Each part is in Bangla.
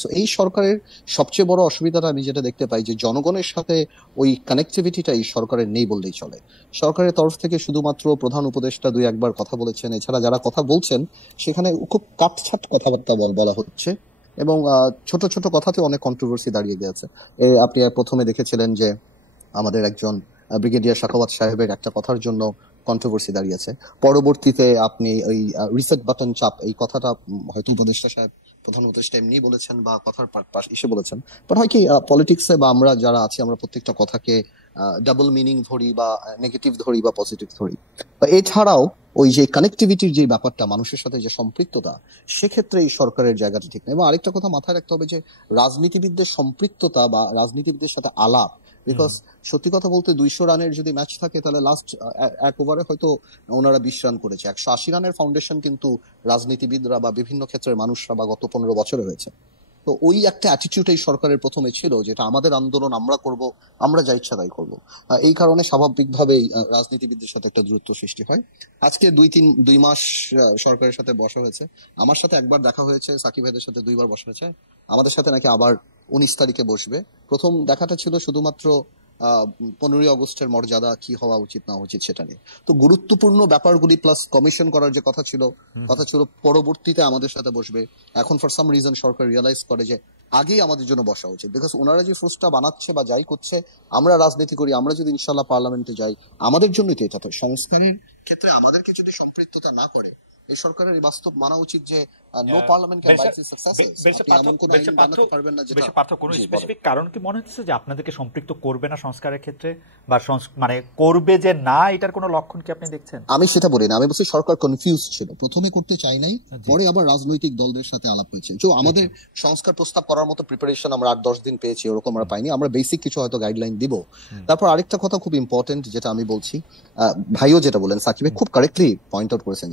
সো এই সরকারের সবচেয়ে বড় অসুবিধাটা আমি যেটা দেখতে পাই যে জনগণের সাথে ওই কানেক্টিভিটিটা এই সরকারের নেই বললেই চলে। সরকারের তরফ থেকে শুধুমাত্র প্রধান উপদেষ্টা দুই একবার কথা বলেছেন, এছাড়া যারা কথা বলছেন সেখানে খুব কাটছাট কথাবার্তা বলা হচ্ছে, এবং ছোট ছোট কথাতে অনেক কন্ট্রোভার্সি দাঁড়িয়ে গেছে। আপনি প্রথমে দেখেছিলেন যে আমাদের একজন ব্রিগেডিয়ার সাখাওয়াত সাহেবের একটা কথার জন্য কন্ট্রোভার্সি দাঁড়িয়েছে। পরবর্তীতে আপনি ওই রিসেট বাটন চাপ এই কথাটা হয়তো উপদেষ্টা সাহেব, প্রধান উপদেষ্টা এমনি বলেছেন বা কথার পাশ এসে বলেছেন, বাট হয় কি পলিটিক্সে বা আমরা যারা আছি আমরা প্রত্যেকটা কথাকে ডাবল মিনিং ধরি বা নেগেটিভ ধরি বা পজিটিভ ধরি। এছাড়াও ওই যে কানেক্টিভিটির যে ব্যাপারটা, মানুষের সাথে যে সম্পৃক্ততা, সেক্ষেত্রে এই সরকারের জায়গাটা ঠিক নেই। এবং আরেকটা কথা মাথায় রাখতে হবে যে রাজনীতিবিদদের সম্পৃক্ততা বা রাজনীতিবিদদের সাথে আলাপ, বিকজ সত্যি কথা বলতে 200 রানের যদি ম্যাচ থাকে তাহলে লাস্ট এক ওভারে হয়তো ওনারা 20 রান করেছে। 180 রানের ফাউন্ডেশন কিন্তু রাজনীতিবিদরা বা বিভিন্ন ক্ষেত্রের মানুষরা বা গত 15 বছরে হয়েছে। তো ওই একটা অ্যাটিটিউড এই সরকারের প্রথমে ছিল, যেটা আমাদের আন্দোলন, আমরা করব, আমরা যা ইচ্ছা তাই করবো। এই কারণে স্বাভাবিকভাবেই রাজনীতিবিদদের সাথে একটা দূরত্ব সৃষ্টি হয়। আজকে 2 মাস সরকারের সাথে বসা হয়েছে। আমার সাথে একবার দেখা হয়েছে, সাকিব ভাইদের সাথে 2বার বসা হয়েছে, আমাদের সাথে নাকি আবার 19 তারিখে বসবে। প্রথম দেখাটা ছিল শুধুমাত্র 15ই আগস্টের মর্যাদা কি হওয়া উচিত না উচিত সেটা নিয়ে। তো গুরুত্বপূর্ণ ব্যাপারগুলি প্লাস কমিশন করার যে কথা ছিল পরবর্তীতে আমাদের সাথে বসবে। এখন ফর সাম রিজন সরকার রিয়েলাইজ করে যে আগেই আমাদের জন্য বসা উচিত, বিকজ ওনারা যে ফোর্সটা বানাচ্ছে বা যাই করছে, আমরা রাজনীতি করি, আমরা যদি ইনশাল্লাহ পার্লামেন্টে যাই আমাদের জন্যই তো এটা। তো সংস্কারের ক্ষেত্রে আমাদেরকে যদি সম্পৃক্ততা না করে, এই সরকারের এই বাস্তব মানা উচিত যে no parliament can bite its success. আপনি এমন কোন আইন বানাতে পারবেন না যেটা কোনো স্পেসিফিক কারণ কি মনে হচ্ছে যে আপনাদেরকে সম্পৃক্ত করবে না সংস্কারের ক্ষেত্রে, বা মানে করবে যে না, এটার কোনো লক্ষণ কি আপনি দেখছেন? আমি সেটা বলি না, আমি বলছি সরকার কনফিউজ ছিল, প্রথমে করতে চাই নাই, পরে আবার রাজনৈতিক দলদের সাথে আলাপ হয়েছে। তো আমাদের সংস্কার প্রস্তাব করার মতো প্রিপারেশন আমরা 8-10 দিন পেয়েছি, ওরকম আমরা পাইনি। আমরা বেসিক কিছু হয়তো গাইডলাইন দিব। তারপর আরেকটা কথা খুব ইম্পর্টেন্ট যেটা আমি বলছি, ভাইও যেটা বলেন, সাকিব ভাই খুব কারেক্টলি পয়েন্ট আউট করেছেন,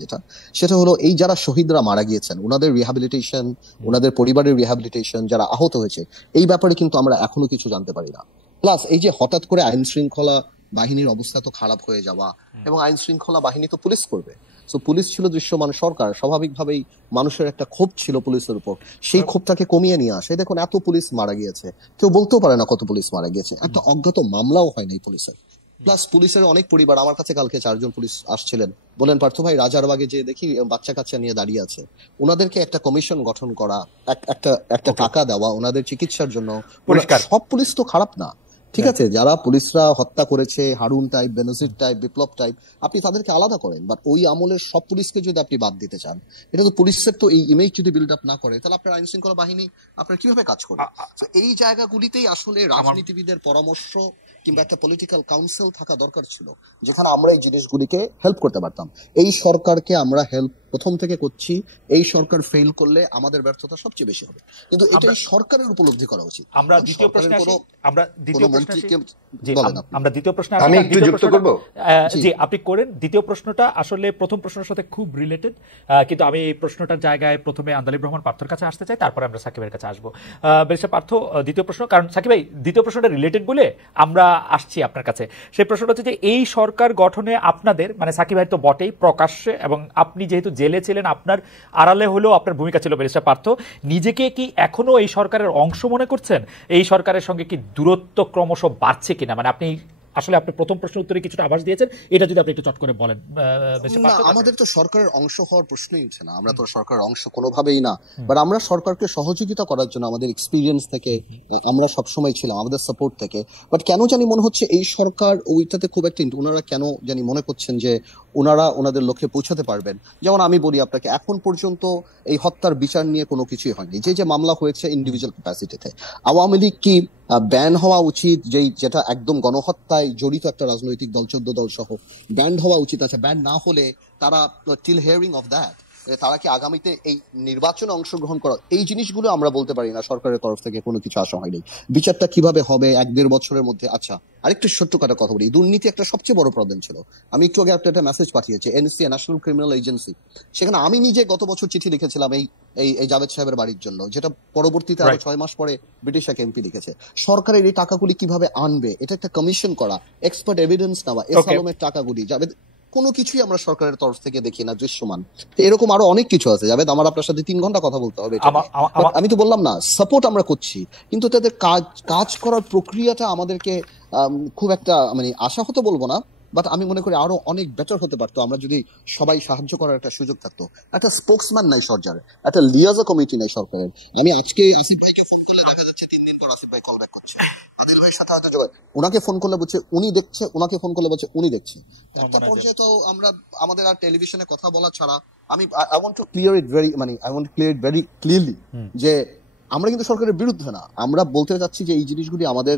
সেটা হলো এই যারা শহীদরা মারা গিয়েছেন ওনাদের রিহ্যাবিলিটেশন, ওনাদের পরিবারের রিহ্যাবিলিটেশন, যারা আহত হয়েছে, এই ব্যাপারে কিন্তু আমরা এখনো কিছু জানতে পারি না। প্লাস এই যে হঠাৎ করে আইন শৃঙ্খলা বাহিনীর অবস্থা তো খারাপ হয়ে যাওয়া, এবং আইন শৃঙ্খলা বাহিনী তো পুলিশ করবে, তো পুলিশ ছিল দৃশ্যমান সরকার, স্বাভাবিকভাবেই মানুষের একটা ক্ষোভ ছিল পুলিশের উপর, সেই ক্ষোভটাকে কমিয়ে নিয়ে আসে। দেখুন এত পুলিশ মারা গিয়েছে, কেউ বলতেও পারে না কত পুলিশ মারা গিয়েছে, একটা অজ্ঞাত মামলাও হয় নাই পুলিশের। প্লাস পুলিশের অনেক পরিবার, আমার কাছে কালকে 4 জন পুলিশ আসছিলেন, বলেন পার্থ ভাই রাজারবাগে যে দেখি বাচ্চা কাচ্চা নিয়ে দাঁড়িয়ে আছে, ওনাদেরকে একটা কমিশন গঠন করা, একটা টাকা দেওয়া ওনাদের চিকিৎসার জন্য। সব পুলিশ তো খারাপ না, ঠিক আছে, যারা পুলিশরা হত্যা করেছে, হারুন টাইপ, বেনজির টাইপ, বিপ্লব টাইপ, আপনি তাদেরকে আলাদা করেন, বাট ওই আমলের সব পুলিশকে যদি আপনি বাদ দিতে চান, এটা তো পুলিশের তো এই ইমেজ যদি বিল্ড আপ না করে, তাহলে আপনার আইন শৃঙ্খলা বাহিনী আপনার কিভাবে কাজ করবে? এই জায়গাগুলিতেই আসলে রাজনীতিবিদের পরামর্শ কিংবা একটা পলিটিক্যাল কাউন্সিল থাকা দরকার ছিল, যেখানে আমরা এই জিনিসগুলিকে হেল্প করতে পারতাম। এই সরকারকে আমরা হেল্প প্রথম থেকে করছি, এই সরকার ফেল করলে আমাদের ব্যর্থতা সবচেয়ে বেশি হবে, কিন্তু এটা সরকারের উপলব্ধি করা উচিত। আমরা দ্বিতীয় প্রশ্নে আসি, আমি একটু যুক্ত করব। জি, আপনি করেন। দ্বিতীয় প্রশ্নটা আসলে প্রথম প্রশ্নের সাথে খুব রিলেটেড, কিন্তু আমি এই প্রশ্নটার জায়গায় প্রথমে আন্দালিব রহমান পার্থর কাছে আসতে চাই, তারপরে আমরা সাকিবের কাছে আসবো। ব্যারিস্টার পার্থ, দ্বিতীয় প্রশ্ন, কারণ সাকিব ভাই দ্বিতীয় প্রশ্নটা রিলেটেড বলে আমরা আসছি আপনার কাছে। সেই প্রশ্নটা হচ্ছে যে এই সরকার গঠনে আপনাদের, মানে সাকিব ভাই তো বটেই প্রকাশ্যে, এবং আপনি যেহেতু জেলে ছিলেন আপনার আড়ালে হলেও আপনার ভূমিকা ছিল, ব্যারিস্টার পার্থ নিজেকে কি এখনো এই সরকারের অংশ মনে করছেন? এই সরকারের সঙ্গে কি দূরত্ব ক্রমশ বাড়ছে কিনা? মানে আপনি আসলে আপনি প্রথম প্রশ্নের উত্তরে কিছুটা আভাস দিয়েছেন, এটা যদি আপনি একটু চট করে বলেন। আমাদের তো সরকারের অংশ হওয়ার প্রশ্নই উঠছে না, আমরা তো সরকারের অংশ কোনোভাবেই না, বাট আমরা সরকারকে সহযোগিতা করার জন্য আমাদের এক্সপিরিয়েন্স থেকে আমরা সবসময় ছিলাম, আমাদের সাপোর্ট থেকে। বাট কেন জানি মনে হচ্ছে এই সরকার ওইটাতে খুব একটা, ওনারা কেন জানি মনে করছেন যে ওনারা ওনাদের লক্ষ্যে পৌঁছাতে পারবেন। যেমন আমি বলি আপনাকে, এখন পর্যন্ত এই হত্যার বিচার নিয়ে কোনো কিছুই হয়নি, যে মামলা হয়েছে ইন্ডিভিজুয়াল ক্যাপাসিটিতে। আওয়ামী লীগ কি ব্যান হওয়া উচিত, যেটা একদম গণহত্যায় জড়িত একটা রাজনৈতিক দল, 14 দল সহ, ব্যান্ড হওয়া উচিত। আচ্ছা, ব্যান্ড না হলে তারা টিল হিয়ারিং অফ দ্যাট, তারা কি আগামীতে এই নির্বাচনে অংশগ্রহণ করা, এই জিনিসগুলো আমরা বলতে পারি না সরকারের তরফ থেকে কোনো কিছু আসা হয়নি। বিচারটা কিভাবে হবে 1-1.5 বছরের মধ্যে। আচ্ছা, আরেকটু ছোট্ট কথা বলি, দুর্নীতি একটা সবচেয়ে বড় প্রবলেম ছিল। আমি একটু আগে একটা মেসেজ পাঠিয়েছি, এনসিএ, ন্যাশনাল ক্রিমিনাল এজেন্সি, সেখানে আমি নিজে গত বছর চিঠি লিখেছিলাম এই জাভেদ সাহেবের বাড়ির জন্য, যেটা পরবর্তীতে আরো 6 মাস পরে ব্রিটিশ এক এমপি লিখেছে। সরকারের এই টাকাগুলি কিভাবে আনবে, এটা একটা কমিশন করা, এক্সপার্ট এভিডেন্স নেওয়া, এস আলমের টাকাগুলি, জাভেদ কোনো কিছুই আমরা সরকারের তরফ থেকে দেখি না দৃশ্যমান। এরকম আরো অনেক কিছু আছে জাভেদ, আমার আপনার সাথে 3 ঘন্টা কথা বলতে হবে। আমি তো বললাম না সাপোর্ট আমরা করছি, কিন্তু তাদের কাজ করার প্রক্রিয়াটা আমাদেরকে খুব একটা মানে আশাহত বলবো না, বাট আমি মনে করি আরো অনেক বেটার হতে পারতো আমরা যদি সবাই সাহায্য করার একটা সুযোগ থাকতো। একটা স্পোক্সম্যান নাই সরকারের, একটা লিয়াজা কমিটি নাই সরকারের। আমি আজকে আসিফ ভাইকে ফোন করলে দেখা যাচ্ছে 3 দিন পর আসিফ ভাই কল ব্যাক করছে, আদিল ভাইয়ের সাথে হয়তো যোগাযোগ, ওনাকে ফোন করলে বলছে উনি দেখছে, ওনাকে ফোন করলে বলছে উনি দেখছে। একটা পর্যায়ে তো আমরা আমাদের আর টেলিভিশনে কথা বলা ছাড়া I want to clear it very clearly যে আমরা কিন্তু সরকারের বিরুদ্ধে না, আমরা বলতে চাচ্ছি যে এই জিনিসগুলি আমাদের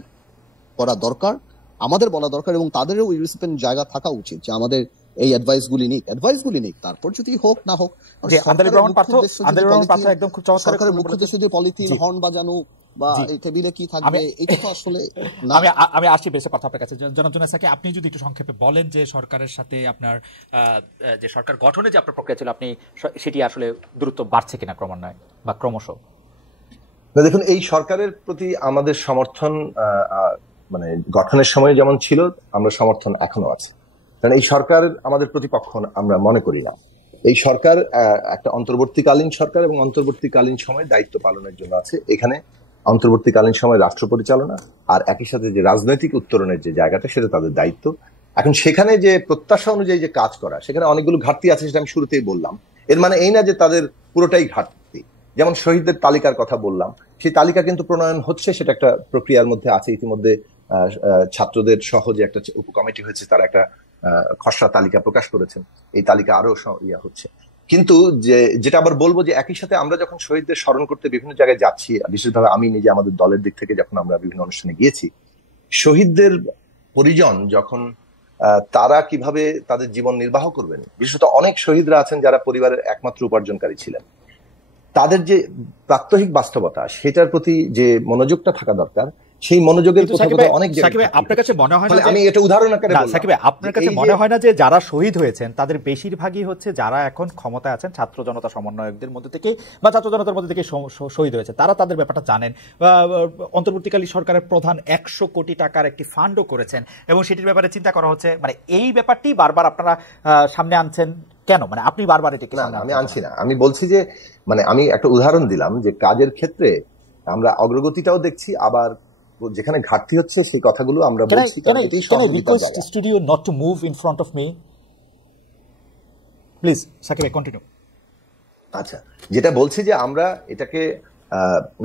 করা দরকার, আমাদের বলা দরকার, এবং তাদেরও ওই রিসিপেন্ট জায়গা থাকা উচিত যে আমাদের এই অ্যাডভাইস গুলি নিক, তারপর যদি হোক না হোক। সরকারের মুখ্য উদ্দেশ্য যদি পলিথিন হর্ন বাজানো বা টেবিলে কি থাকবে এটা তো আসলে আমি আসছি বেশি কথা আপনার কাছে। জনাব জুনায়েদ সাকি, আপনি যদি একটু সংক্ষেপে বলেন যে সরকারের সাথে আপনার যে সরকার গঠনে যে আপনার প্রক্রিয়া ছিল, আপনি সেটি আসলে দ্রুত বাড়ছে কিনা ক্রমান্বয়ে বা ক্রমশ? দেখুন, এই সরকারের প্রতি আমাদের সমর্থন মানে গঠনের সময় যেমন ছিল, আমরা সমর্থন এখনো আছে। কারণ এই সরকার আমাদের প্রতিপক্ষ আমরা মনে করি না। এই সরকার একটা অন্তর্বর্তীকালীন সরকার এবং অন্তর্বর্তীকালীন সময় দায়িত্ব পালনের জন্য আছে। এখানে অন্তর্বর্তীকালীন সময় রাষ্ট্র পরিচালনা আর একই সাথে যে রাজনৈতিক উত্তরণের যে জায়গাটা, সেটা তাদের দায়িত্ব। এখন সেখানে যে প্রত্যাশা অনুযায়ী যে কাজ করা, সেখানে অনেকগুলো ঘাটতি আছে, সেটা আমি শুরুতেই বললাম। এর মানে এই না যে তাদের পুরোটাই ঘাটতি। যেমন শহীদদের তালিকার কথা বললাম, সেই তালিকা কিন্তু প্রণয়ন হচ্ছে, সেটা একটা প্রক্রিয়ার মধ্যে আছে। ইতিমধ্যে ছাত্রদের সহ যে একটা উপকমিটি হয়েছে, তারা একটা খসড়া তালিকা প্রকাশ করেছেন। এই তালিকা আরো হচ্ছে। কিন্তু যেটা আবার বলবো যে একই সাথে আমরা যখন শহীদদের স্মরণ করতে বিভিন্ন জায়গায় যাচ্ছি, বিশেষভাবে আমি নিজে আমাদের দলের দিক থেকে যখন আমরা বিভিন্ন অনুষ্ঠানে গিয়েছি, শহীদদের পরিজন যখন তারা কিভাবে তাদের জীবন নির্বাহ করবেন, বিশেষত অনেক শহীদরা আছেন যারা পরিবারের একমাত্র উপার্জনকারী ছিলেন, তাদের যে প্রাত্যহিক বাস্তবতা, সেটার প্রতি যে মনোযোগটা থাকা দরকার, সেই মনোযোগের অনেক আপনার কাছে মনে হয় না, আমি এটা উদাহরণ আকারে সাকিব ভাই, আপনার কাছে মনে হয় না যে যারা শহীদ হয়েছেন তাদের বেশিরভাগই হচ্ছে যারা এখন ক্ষমতায় আছেন, ছাত্র জনতা সমন্বয়কদের মধ্যে থেকে বা ছাত্র জনতার মধ্যে থেকে শহীদ হয়েছে, তারা তাদের ব্যাপারটা জানেন। অন্তর্বর্তীকালীন সরকারের প্রধান 100 কোটি টাকার একটি ফান্ডও করেছেন এবং সেটির ব্যাপারে চিন্তা করা হচ্ছে। মানে এই ব্যাপারটি বারবার আপনারা সামনে আনছেন কেন? মানে আপনি বারবার এটাকে আমি আনছি না, আমি বলছি যে মানে আমি একটা উদাহরণ দিলাম যে কাজের ক্ষেত্রে আমরা অগ্রগতিটাও দেখছি, আবার যেখানে ঘাটতি হচ্ছে সেই কথাগুলো আমরা বলছি। Studio not to move in front of me please. Sakib ভাই কন্টিনিউ। আচ্ছা, যেটা বলছি যে আমরা এটাকে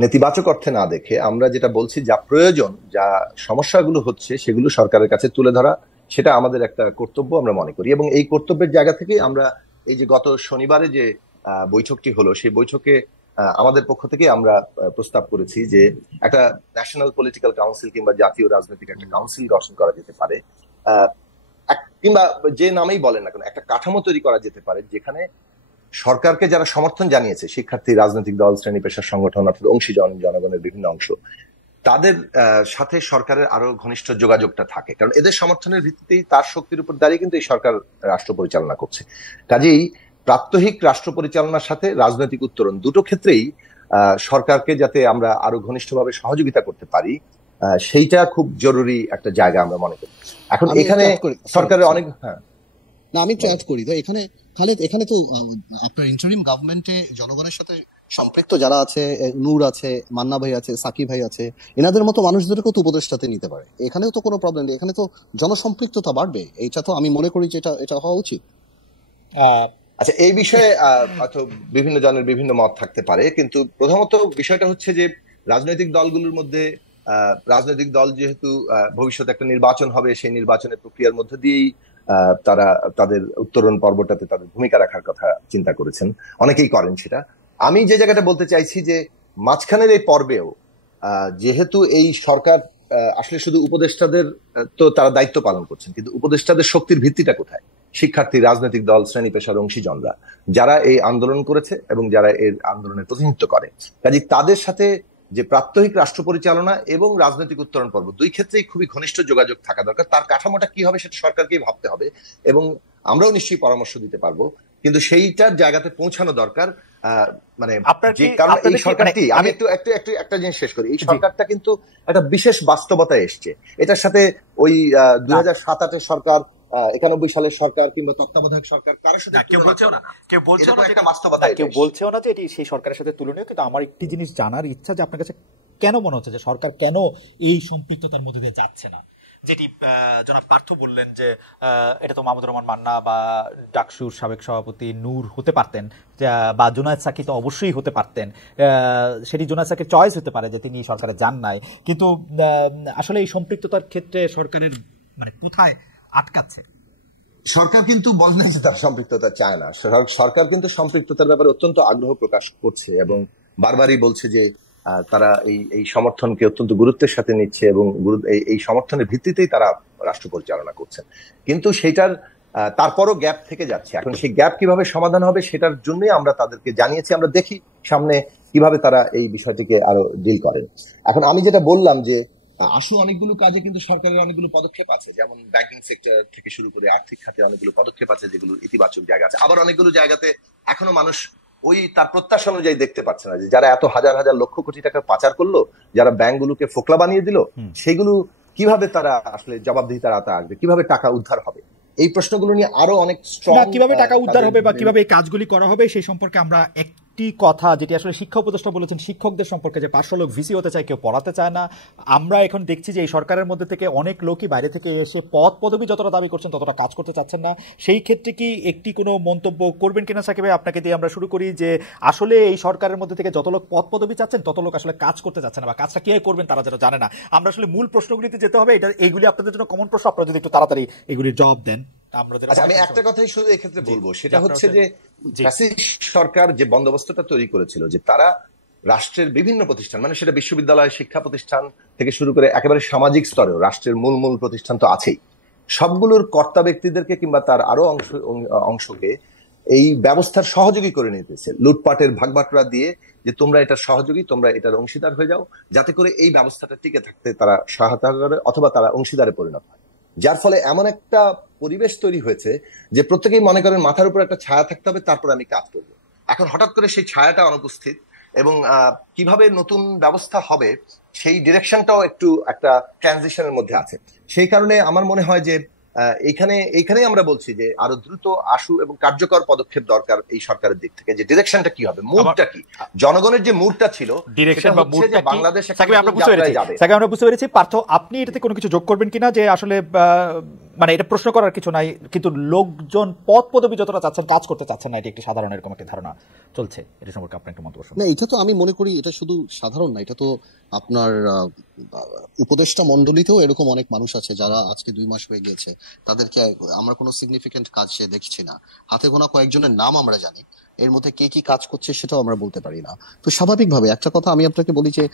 নেতিবাচক অর্থে না দেখে আমরা যেটা বলছি, যা প্রয়োজন, যা সমস্যাগুলো হচ্ছে, সেগুলো সরকারের কাছে তুলে ধরা, সেটা আমাদের একটা কর্তব্য আমরা মনে করি। এবং এই কর্তব্যের জায়গা থেকে আমরা এই যে গত শনিবারে যে বৈঠকটি হলো, সেই বৈঠকে আমাদের পক্ষ থেকে আমরা প্রস্তাব করেছি যে একটা ন্যাশনাল পলিটিক্যাল কাউন্সিল কিংবা জাতীয় রাজনৈতিক একটা কাউন্সিল গঠন করা যেতে পারে, কিংবা যে নামেই বলেন না কেন, একটা কাঠামো তৈরি করা যেতে পারে যেখানে সরকারকে যারা সমর্থন জানিয়েছে, শিক্ষার্থী, রাজনৈতিক দল, শ্রেণী পেশার সংগঠন, অর্থাৎ অংশীজন, জনগণের বিভিন্ন অংশ, তাদের সাথে সরকারের আরো ঘনিষ্ঠ যোগাযোগটা থাকে। কারণ এদের সমর্থনের ভিত্তিতেই, তার শক্তির উপর দাঁড়িয়ে কিন্তু এই সরকার রাষ্ট্র পরিচালনা করছে। কাজেই প্রাত্যহিক রাষ্ট্র পরিচালনার সাথে রাজনৈতিক উত্তরণ, দুটো ক্ষেত্রেই সরকারকে যাতে আমরা আরো ঘনিষ্ঠভাবে সহযোগিতা করতে পারি, সেইটা খুব জরুরি একটা জায়গা আমরা মনে করি। এখন এখানে সরকারের অনেক না, আমি একটু অ্যাড করি তো এখানে খালিদ, এখানে তো আপনার ইন্টারিম গভর্নমেন্টে জনগণের সাথে সম্পৃক্ত যারা আছে, নূর আছে, মান্না ভাই আছে, সাকিব ভাই আছে, এনাদের মতো মানুষদেরকেও তো উপদেষ্টাতে নিতে পারে। এখানেও তো কোনো প্রবলেম নেই, এখানে তো জনসম্পৃক্ততা বাড়বে। এটা তো আমি মনে করি যে এটা হওয়া উচিত। আচ্ছা, এই বিষয়ে হয়তো বিভিন্ন জনের বিভিন্ন মত থাকতে পারে, কিন্তু প্রথমত বিষয়টা হচ্ছে যে রাজনৈতিক দলগুলোর মধ্যে, রাজনৈতিক দল যেহেতু ভবিষ্যতে একটা নির্বাচন হবে, সেই নির্বাচনের প্রক্রিয়ার মধ্যে দিয়েই তারা তাদের উত্তরণ পর্বটাতে তাদের ভূমিকা রাখার কথা চিন্তা করেছেন, অনেকেই করেন সেটা। আমি যে জায়গাটা বলতে চাইছি যে মাঝখানের এই পর্বেও যেহেতু এই সরকার আসলে শুধু উপদেষ্টাদের তো তারা দায়িত্ব পালন করছেন, কিন্তু উপদেষ্টাদের শক্তির ভিত্তিটা কোথায়? শিক্ষার্থী, রাজনৈতিক দল, শ্রেণী পেশার অংশীজনরা, যারা এই আন্দোলন করেছে এবং যারা এই আন্দোলনের প্রতিনিধিত্ব করে। কাজে তাদের সাথে যে প্রাত্যহিক রাষ্ট্র পরিচালনা এবং রাজনৈতিক উত্তরণ পর্ব, দুই ক্ষেত্রেই খুবই ঘনিষ্ঠ যোগাযোগ থাকা দরকার। তার কাঠামোটা কি হবে সেটা সরকারকেই ভাবতে হবে এবং আমরাও নিশ্চয়ই পরামর্শ দিতে পারবো, কিন্তু সেইটার জায়গাতে পৌঁছানো দরকার। মানে যে কারণ এই সরকারটি, আমি একটা জিনিস শেষ করি, এই সরকারটা কিন্তু একটা বিশেষ বাস্তবতায় এসছে। এটার সাথে ওই 2007-08 সরকার 91 সালের সরকার কিংবা তত্ত্বাবধায়ক সরকার কারোর সাথে কেউ বলছেও না একটা বাস্তবতা, কেউ বলছেও না যে এটি সেই সরকারের সাথে তুলনীয়। কিন্তু আমার একটি জিনিস জানার ইচ্ছা যে আপনার কাছে কেন মনে হচ্ছে যে সরকার কেন এই সম্পৃক্ততার মধ্যে দিয়ে যাচ্ছে না, যেটি জনাব পার্থ বললেন যে এটা তো মাহমুদুর রহমান মান্না বা ডাকসুর সাবেক সভাপতি নূর হতে পারতেন, বা জুনায়েদ সাকি তো অবশ্যই হতে পারতেন, সেটি জুনায়েদ সাকির চয়েস হতে পারে যে তিনি সরকারে যান নাই। কিন্তু আসলে এই সম্পৃক্ততার ক্ষেত্রে সরকারের মানে কোথায় আটকাচ্ছে? সরকার কিন্তু বলে না যে তার সম্পৃক্ততা চায় না, সরকার কিন্তু সম্পৃক্ততার ব্যাপারে অত্যন্ত আগ্রহ প্রকাশ করছে এবং বারবারই বলছে যে তারা এই সমর্থনকে অত্যন্ত গুরুত্বের সাথে নিচ্ছে এবং এই সমর্থনের ভিত্তিতেই তারা রাষ্ট্র পরিচালনা করছেন। কিন্তু সেটার তারপরও গ্যাপ থেকে যাচ্ছে। এখন সেই গ্যাপ কিভাবে সমাধান হবে সেটার জন্যই আমরা তাদেরকে জানিয়েছি, আমরা দেখি সামনে কিভাবে তারা এই বিষয়টিকে আরো ডিল করেন। এখন আমি যেটা বললাম যে আসলে অনেকগুলো কাজে কিন্তু সরকারের অনেকগুলো পদক্ষেপ আছে, যেমন ব্যাংকিং সেক্টর থেকে শুরু করে আর্থিক খাতে অনেকগুলো পদক্ষেপ আছে যেগুলো ইতিবাচক জায়গা আছে। আবার অনেকগুলো জায়গাতে এখনো মানুষ ওই তার প্রত্যাশা অনুযায়ী দেখতে পাচ্ছে না, যে যারা এত হাজার হাজার লক্ষ কোটি টাকা পাচার করলো, যারা ব্যাংকগুলোকে ফোকলা বানিয়ে দিল, সেগুলো কিভাবে তারা আসলে জবাবদিহিতার আওতায় আসবে, কিভাবে টাকা উদ্ধার হবে, এই প্রশ্নগুলো নিয়ে আরো অনেক স্ট্রং, কিভাবে টাকা উদ্ধার হবে বা কিভাবে এই কাজগুলি করা হবে সেই সম্পর্কে আমরা একটি কথা যেটি আসলে শিক্ষা উপদেষ্টা বলেছেন শিক্ষকদের সম্পর্কে, যে 500 লোক ভিসি হতে চায়, কেউ পড়াতে চায় না। আমরা এখন দেখছি যে এই সরকারের মধ্যে থেকে অনেক লোকই বাইরে থেকে এসে পদ পদবি যতটা দাবি করছেন ততটা কাজ করতে চাচ্ছেন না। সেই ক্ষেত্রে কি একটি কোনো মন্তব্য করবেন কিনা সাকিব ভাই? আপনাকে দিয়ে আমরা শুরু করি যে আসলে এই সরকারের মধ্যে থেকে যত লোক পদ পদবি চাচ্ছেন তত লোক আসলে কাজ করতে চাচ্ছে না, বা কাজটা কে করবেন তারা যেন জানে না। আমরা আসলে মূল প্রশ্নগুলিতে যেতে হবে। এইগুলি আপনাদের জন্য কমন প্রশ্ন, আপনারা যদি একটু তাড়াতাড়ি এগুলির জবাব দেন। আমি একটা কথাই শুধু এক্ষেত্রে বলবো, সেটা হচ্ছে যে সরকার যে বন্দোবস্তটা তৈরি করেছিল যে তারা রাষ্ট্রের বিভিন্ন প্রতিষ্ঠান, মানে সেটা বিশ্ববিদ্যালয়, শিক্ষা প্রতিষ্ঠান থেকে শুরু করে একেবারে সামাজিক স্তরেও রাষ্ট্রের মূল প্রতিষ্ঠান তো আছেই, সবগুলোর কর্তা ব্যক্তিদেরকে কিংবা তার আরো অংশকে এই ব্যবস্থার সহযোগী করে নিতেছে, লুটপাটের ভাগবাটোয়ারা দিয়ে, যে তোমরা এটার সহযোগী, তোমরা এটার অংশীদার হয়ে যাও, যাতে করে এই ব্যবস্থাটা টিকে থাকতে তারা সহায়তা করে অথবা তারা অংশীদারে পরিণত হয়। যার ফলে এমন একটা পরিবেশ তৈরি হয়েছে যে প্রত্যেকেই মনে করেন মাথার উপর একটা ছায়া থাকতে হবে, তারপর আমি কাজ করবো। এখন হঠাৎ করে সেই ছায়াটা অনুপস্থিত এবং কিভাবে নতুন ব্যবস্থা হবে সেই ডিরেকশনটাও একটু একটা ট্রানজিশনের মধ্যে আছে। সেই কারণে আমার মনে হয় যে এইখানেই আমরা বলছি যে আরো দ্রুত আশু এবং কার্যকর পদক্ষেপ দরকার এই সরকারের দিক থেকে, যে ডিরেকশনটা কি হবে, মুডটা কি, জনগণের যে মুডটা ছিল ডিরেকশন বা মুডটা কি বাংলাদেশ আমরা বুঝতে পেরেছি। পার্থ, আপনি এটাতে কোনো কিছু যোগ করবেন কিনা, যে আসলে মানে এটা প্রশ্ন করার কিছু নাই, কিন্তু লোকজন পদ পদবি যতটা চাচ্ছেন কাজ করতে চাচ্ছেন না, এটি একটি সাধারণ এরকম একটা ধারণা চলছে, এটা সম্পর্কে আপনার একটা মন্তব্য? না, এটা তো আমি মনে করি এটা শুধু সাধারণ না, এটা তো আপনার উপদেষ্টা মন্ডলীতেও এরকম অনেক মানুষ আছে যারা আজকে 2 মাস হয়ে গিয়েছে, তাদেরকে আমরা কোনো সিগনিফিকেন্ট কাজ সে দেখছি না। হাতে গোনা কয়েকজনের নাম আমরা জানি, এর মধ্যে কে কি কাজ করছে সেটাও আমরা বলতে পারি না। তো স্বাভাবিকভাবে একটা কথা আমি আপনাকে বলি যে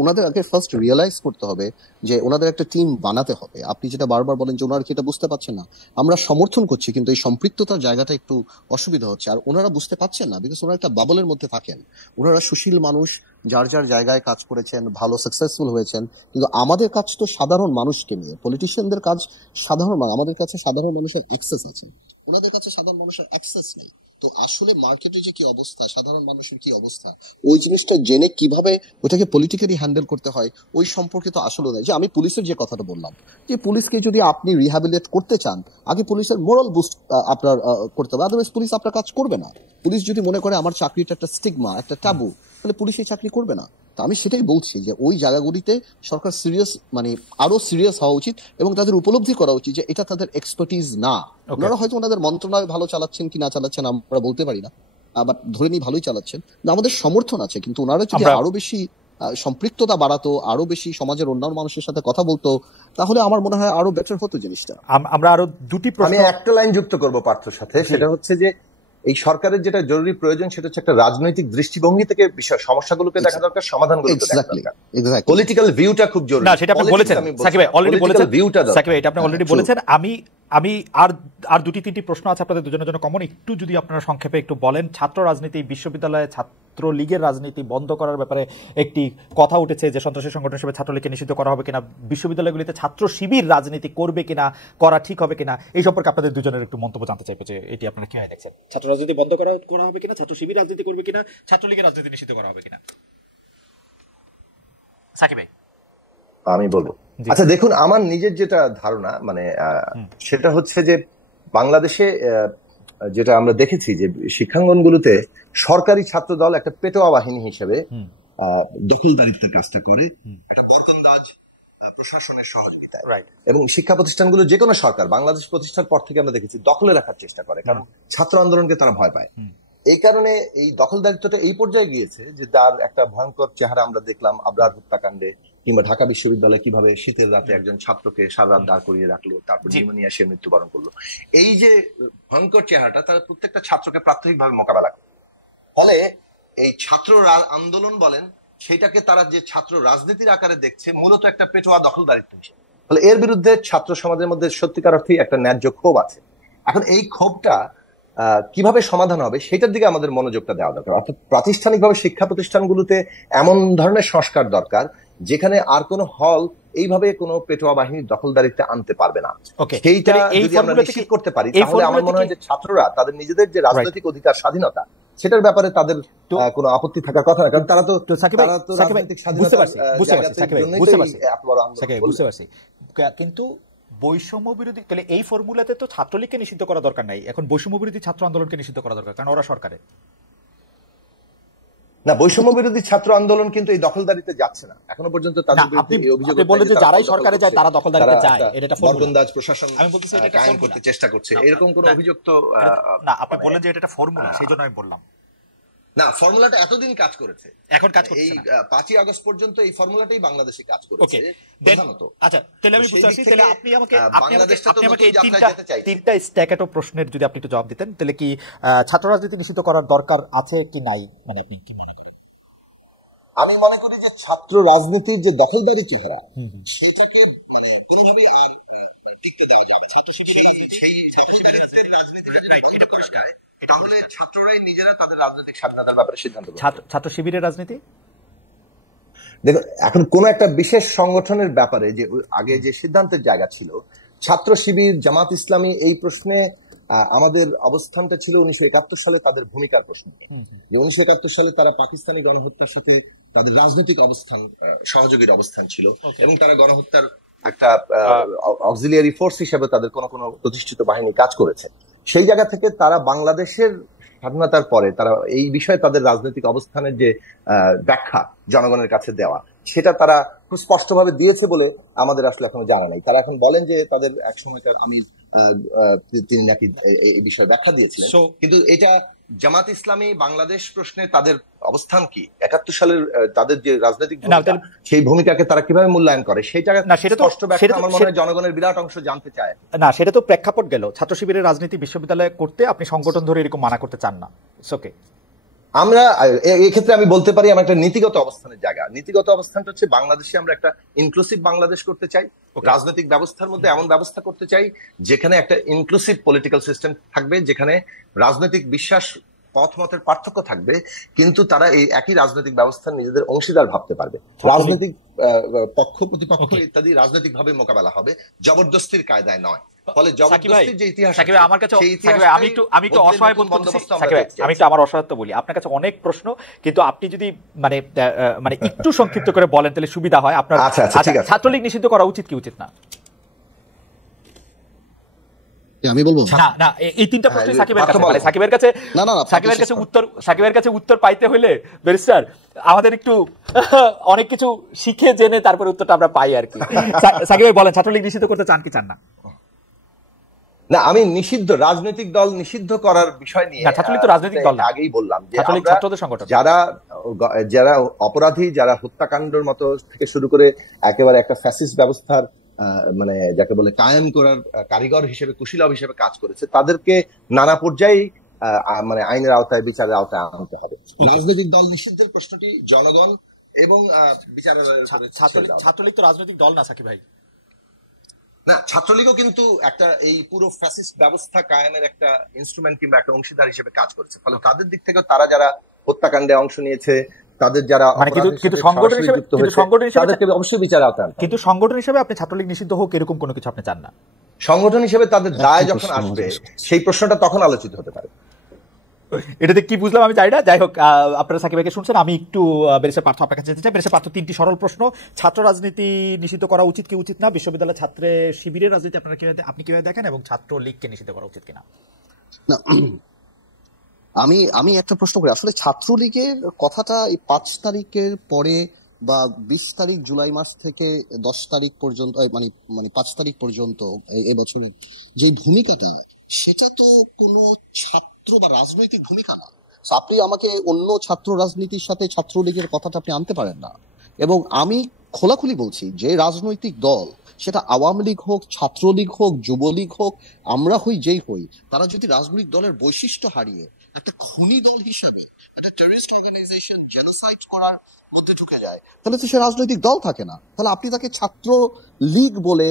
ওনাদের আগে ফার্স্ট রিয়েলাইজ করতে হবে যে ওনাদের একটা টিম বানাতে হবে। আপনি যেটা বারবার বলেন যে ওনারা কি এটা বুঝতে পারছেন না, আমরা সমর্থন করছি, কিন্তু এই সম্পৃক্ততার জায়গাটা একটু অসুবিধা হচ্ছে। আর ওনারা বুঝতে পারছেন না বিকজ ওনারা একটা বাবলের মধ্যে থাকেন। ওনারা সুশীল মানুষ, যার যার জায়গায় কাজ করেছেন, ভালো সাকসেসফুল হয়েছেন, কিন্তু আমাদের কাজ তো সাধারণ মানুষকে নিয়ে, পলিটিশিয়ানদের কাজ সাধারণ মানুষ, আমাদের কাছে সাধারণ মানুষের অ্যাক্সেস আছে, ওনাদের কাছে সাধারণ মানুষের অ্যাক্সেস নেই। তো আসলে মার্কেটে যে কি অবস্থা, সাধারণ মানুষের কি অবস্থা, ওই জিনিসটা জেনে কিভাবে ওটাকে পলিটিক্যালি হ্যান্ডেল করতে হয় ওই সম্পর্কে তো আসলে নাই। যে আমি পুলিশের যে কথাটা বললাম, যে পুলিশকে যদি আপনি রিহ্যাবিলিটেট করতে চান, আগে পুলিশের মোরাল বুস্ট আপনার করতে হবে, আদারওয়াইজ পুলিশ আপনার কাজ করবে না। পুলিশ যদি মনে করে আমার চাকরিটা একটা স্টিগমা, একটা ট্যাবু, তাহলে পুলিশ এই চাকরি করবে না। তো আমি সেটাই বলছি যে ওই জায়গাগুলিতে সরকার সিরিয়াস, মানে আরো সিরিয়াস হওয়া উচিত এবং তাদের উপলব্ধি করা উচিত যে এটা তাদের এক্সপার্টিজ না। ওনারা হয়তো ওনাদের মন্ত্রণালয় ভালো চালাচ্ছেন কি না চালাচ্ছেন আমরা বলতে পারি না, আবার ধরে নিই ভালোই চালাচ্ছেন, আমাদের সমর্থন আছে, কিন্তু ওনারা যদি আরো বেশি সম্পৃক্ততা বাড়াতো, আরো বেশি সমাজের অন্যান্য মানুষের সাথে কথা বলতো, তাহলে আমার মনে হয় আরো বেটার হতো জিনিসটা। আমরা আরো দুটি প্রশ্ন, আমি একটা লাইন যুক্ত করবো পার্থর সাথে, সেটা হচ্ছে যে এই সরকারের যেটা জরুরি প্রয়োজন সেটা হচ্ছে একটা রাজনৈতিক দৃষ্টিভঙ্গি থেকে বিষয় সমস্যাগুলোকে দেখা দরকার, সমাধানগুলোকে দেখা দরকার। পলিটিক্যাল ভিউটা খুব জরুরি। না, সেটা আপনি বলেছেন সাকিব ভাই, অলরেডি বলেছেন সাকিব ভাই, এটা আপনি অলরেডি বলেছেন। আমি আর দুটি তিনটি প্রশ্ন আছে আপনাদের দুজনের জন্য কমন, একটু যদি আপনারা সংক্ষেপে একটু বলেন। ছাত্র রাজনীতি, বিশ্ববিদ্যালয়ে ছাত্র লীগের রাজনীতি বন্ধ করার ব্যাপারে একটি কথা উঠেছে যে সন্ত্রাসী সংগঠন হিসেবে ছাত্রলীগকে নিষিদ্ধ করা হবে কিনা, বিশ্ববিদ্যালয়গুলিতে ছাত্র শিবির রাজনীতি করবে কিনা, করা ঠিক হবে কিনা, এই সম্পর্কে আপনাদের দুজনের একটু মন্তব্য জানতে চাইবো যে এটি আপনারা কিভাবে দেখছেন। ছাত্র রাজনীতি বন্ধ করা হবে কিনা, ছাত্র শিবির রাজনীতি করবে কিনা, ছাত্রলীগের রাজনীতি নিষিদ্ধ করা হবে কিনা? সাকিব ভাই। আমি বলবো আচ্ছা দেখুন, আমার নিজের যেটা ধারণা মানে সেটা হচ্ছে যে বাংলাদেশে যেটা আমরা দেখেছি যে শিক্ষাঙ্গনগুলোতে সরকারি ছাত্র দল একটা পেটোয়া বাহিনী হিসেবে দখলদারিত্বের চেষ্টা করে প্রশাসনের সহযোগিতায় এবং শিক্ষা প্রতিষ্ঠানগুলো যে কোনো সরকার বাংলাদেশ প্রতিষ্ঠার পর থেকে আমরা দেখেছি দখলে রাখার চেষ্টা করে, কারণ ছাত্র আন্দোলনকে তারা ভয় পায়। এই কারণে এই দখলদারিত্বটা এই পর্যায়ে গিয়েছে যে তার একটা ভয়ঙ্কর চেহারা আমরা দেখলাম আবরার হত্যাকাণ্ডে, কিংবা ঢাকা বিশ্ববিদ্যালয়ে কিভাবে শীতের রাতে একজন ছাত্রকে সারা রাত দাঁড় করিয়ে রাখলো, তারপর নিউমোনিয়া সে মৃত্যুবরণ করলো। এই যে ভয়ঙ্কর চেহারাটা তার প্রত্যেকটা ছাত্রকে প্রাত্যহিকভাবে মোকাবেলা করে। ফলে এই ছাত্র আন্দোলন বলেন সেটাকে তারা যে ছাত্র রাজনীতির আকারে দেখছে মূলত একটা পেটোয়া দখলদারিত্ব হিসেবে। ফলে এর বিরুদ্ধে ছাত্র সমাজের মধ্যে সত্যিকার অর্থেই একটা ন্যায্য ক্ষোভ আছে। এখন এই ক্ষোভটা কিভাবে সমাধান হবে সেটার দিকে আমাদের মনোযোগটা দেওয়া দরকার। অর্থাৎ প্রাতিষ্ঠানিকভাবে শিক্ষা প্রতিষ্ঠানগুলোতে এমন ধরনের সংস্কার দরকার যেখানে আর কোনো হল এইভাবে কোনো পেটোয়া বাহিনীর দখলদারিতে আনতে পারবে না। সেইটা যদি আমরা নিশ্চিত করতে পারি তাহলে আমার মনে হয় যে ছাত্ররা তাদের নিজেদের যে রাজনৈতিক অধিকার স্বাধীনতা সেটার ব্যাপারে তাদের কোনো আপত্তি থাকার কথা না, কারণ তারা তো রাজনৈতিক স্বাধীনতা বুঝতে পারছি। কিন্তু বৈষম্য বিরোধী তাহলে এই ফর্মুলাতে তো ছাত্রলীগকে নিষিদ্ধ করা দরকার নাই, এখন বৈষম্য বিরোধী ছাত্র আন্দোলনকে নিষিদ্ধ করা দরকার, কারণ ওরা সরকারে না। বৈষম্য বিরোধী ছাত্র আন্দোলন কিন্তু এই দখলদারিতে যাচ্ছে না এখনো পর্যন্ত। তাদের বিরুদ্ধে এই অভিযোগ বলেন যে যারাই সরকারে যায় তারা দখলদারিতে যায়, এটা একটা বরকন্দাজ প্রশাসন আমি বলতেছি এটা কায়েম করতে চেষ্টা করছে, এরকম কোনো অভিযোগ তো না। আপনি বললেন যে এটা একটা ফর্মুলা, সেইজন্য আমি বললাম না। ফর্মুলাটা এতদিন কাজ করেছে, এখন কাজ করছে। এই 5ই আগস্ট পর্যন্ত এই ফর্মুলাটাই বাংলাদেশে কাজ করেছে প্রধানত। আচ্ছা, তাহলে আমি বুঝতে পারছি। তাহলে আপনি আমাকে এই তিনটা স্ট্যাকেটো প্রশ্নের যদি আপনি একটু জবাব দিতেন, তাহলে কি ছাত্র রাজনীতি নিষিদ্ধ করার দরকার আছে কি নাই, মানে আপনি কি মনে করেন? আমি মনে করি যে ছাত্র রাজনীতির যে দখলদারি চেহারা সেটাকে মানে কোনোভাবেই আর টিকতে দেওয়া যাবে। ছাত্র শিবিরের রাজনীতি দেখুন, এখন কোন একটা বিশেষ সংগঠনের ব্যাপারে যে আগে যে সিদ্ধান্তের জায়গা ছিল ছাত্র শিবির, জামাত ইসলামী, এই প্রশ্নে আমাদের অবস্থানটা ছিল 1971 সালে তাদের ভূমিকার প্রশ্ন, যে 1971 সালে তারা পাকিস্তানি গণহত্যার সাথে তাদের রাজনৈতিক অবস্থান সহযোগীর অবস্থান ছিল এবং তারা গণহত্যার একটা অক্সিলিয়ারি ফোর্স হিসেবে তাদের কোন কোন প্রতিষ্ঠিত বাহিনী কাজ করেছে। সেই জায়গা থেকে তারা বাংলাদেশের স্বাধীনতার পরে তারা এই বিষয়ে তাদের রাজনৈতিক অবস্থানের যে ব্যাখ্যা জনগণের কাছে দেওয়া সেটা তারা খুব স্পষ্টভাবে দিয়েছে বলে আমাদের আসলে এখনো জানা নাই। তারা এখন বলেন যে তাদের এক সময়কার আমির তিনি নাকি এই বিষয়ে ব্যাখ্যা দিয়েছিলেন, কিন্তু এটা জামাত ইসলামী বাংলাদেশ প্রশ্নে তাদের অবস্থান কি, 71 সালের তাদের যে রাজনৈতিক ভূমিকা সেই ভূমিকাকে তারা কিভাবে মূল্যায়ন করে সেটা স্পষ্ট ব্যাখ্যা আমার মনে হয় জনগণের বিরাট অংশ জানতে চায় না। সেটা তো প্রেক্ষাপট গেল, ছাত্র শিবিরের রাজনীতি বিশ্ববিদ্যালয়ে করতে আপনি সংগঠন ধরে এরকম মানা করতে চান না। ওকে, আমরা এই ক্ষেত্রে আমি বলতে পারি আমার একটা নীতিগত অবস্থানের জায়গা। নীতিগত অবস্থানটা হচ্ছে বাংলাদেশে আমরা একটা ইনক্লুসিভ বাংলাদেশ করতে চাই, রাজনৈতিক ব্যবস্থার মধ্যে এমন ব্যবস্থা করতে চাই যেখানে একটা ইনক্লুসিভ পলিটিক্যাল সিস্টেম থাকবে, যেখানে রাজনৈতিক বিশ্বাস পথ মতের পার্থক্য থাকবে কিন্তু তারা এই একই রাজনৈতিক ব্যবস্থার নিজেদের অংশীদার ভাবতে পারবে। রাজনৈতিক পক্ষ প্রতিপক্ষ ইত্যাদি রাজনৈতিক ভাবে মোকাবেলা হবে, জবরদস্তির কায়দায় নয়। ফলে জবরদস্তির যে ইতিহাস আমার কাছে আমি একটু অসহায় বোধ করতেছি, আমি একটু আমার অসহায়ত্ব বলি। আপনার কাছে অনেক প্রশ্ন, কিন্তু আপনি যদি মানে মানে একটু সংক্ষিপ্ত করে বলেন তাহলে সুবিধা হয় আপনার। ছাত্রলীগ নিষিদ্ধ করা উচিত কি উচিত না? আমি বলবো না না, এই তিনটা প্রশ্ন সাকিবের কাছে উত্তর পাইতে হইলে ব্যারিস্টার আমাদের একটু অনেক কিছু শিখে জেনে তারপরে উত্তরটা আমরা পাই আর কি। সাকিব ভাই বলেন, ছাত্রলীগ নিষিদ্ধ করতে চান কি চান না? না, আমি নিষিদ্ধ রাজনৈতিক দল নিষিদ্ধ করার বিষয় নিয়ে ছাত্রলীগ তো রাজনৈতিক দল না, আগেই বললাম যে ছাত্রদের সংগঠন যারা অপরাধী, যারা হত্যাকাণ্ডের মতো থেকে শুরু করে একেবারে একটা ফ্যাসিস্ট ব্যবস্থার মানে যাকে বলে কায়েম করার কারিগর হিসেবে, কুশীলব হিসেবে কাজ করেছে, তাদেরকে নানা পর্যায়ে মানে আইনের আওতায়, বিচারের আওতায় আনতে হবে। রাজনৈতিক দল নিষিদ্ধের প্রশ্নটি জনগণ এবং বিচারালয়ের। ছাত্রলীগ তো রাজনৈতিক দল না সাকিব ভাই। না, ছাত্রলীগও কিন্তু একটা এই পুরো ফ্যাসিস্ট ব্যবস্থা কায়েমের একটা ইনস্ট্রুমেন্ট কিংবা একটা অংশীদার হিসেবে কাজ করেছে। ফলে তাদের দিক থেকে তারা যারা হত্যাকাণ্ডে অংশ নিয়েছে, তাদের যারা সংগঠন হিসেবে অবশ্যই বিচার আওতায়। কিন্তু সংগঠন হিসেবে আপনি ছাত্রলীগ নিষিদ্ধ হোক এরকম কোনো কিছু আপনি চান না? সংগঠন হিসেবে তাদের দায় যখন আসবে সেই প্রশ্নটা তখন আলোচিত হতে পারে। এটাতে কি বুঝলাম আমি জানি না। যাই হোক, আপনারা সাকিব ভাইকে শুনছেন, আমি একটু ব্যারিস্টার পার্থ আপনার কাছে যেতে চাই। ব্যারিস্টার পার্থ, 3টি সরল প্রশ্ন। ছাত্র রাজনীতি নিষিদ্ধ করা উচিত কি উচিত না? বিশ্ববিদ্যালয় ছাত্রের শিবিরের রাজনীতি আপনি কিভাবে দেখেন, এবং ছাত্র লীগকে নিষিদ্ধ করা উচিত কিনা? না, আমি আমি একটা প্রশ্ন করি, আসলে ছাত্রলীগের কথাটা এই 5 তারিখের পরে বা 20 তারিখ জুলাই মাস থেকে 10 তারিখ পর্যন্ত, মানে মানে 5 তারিখ পর্যন্ত এবছরের যে ভূমিকাটা, সেটা তো কোনো ছাত্র বা রাজনৈতিক ভূমিকা না। So, আপনি আমাকে অন্য ছাত্র রাজনীতির সাথে ছাত্রলীগের কথাটা আপনি আনতে পারেন না। এবং আমি খোলাখুলি বলছি, যে রাজনৈতিক দল, সেটা আওয়ামী লীগ হোক, ছাত্রলীগ হোক, যুবলীগ হোক, আমরা হই যেই হই, তারা যদি রাজনৈতিক দলের বৈশিষ্ট্য হারিয়ে একটা খুনি দল হিসাবে, একটা টেররিস্ট অর্গানাইজেশন, জেনোসাইড করার মধ্যে ঢুকে যায়, তাহলে তো সে রাজনৈতিক দল থাকে না। তাহলে আপনি তাকে ছাত্র লীগ বলে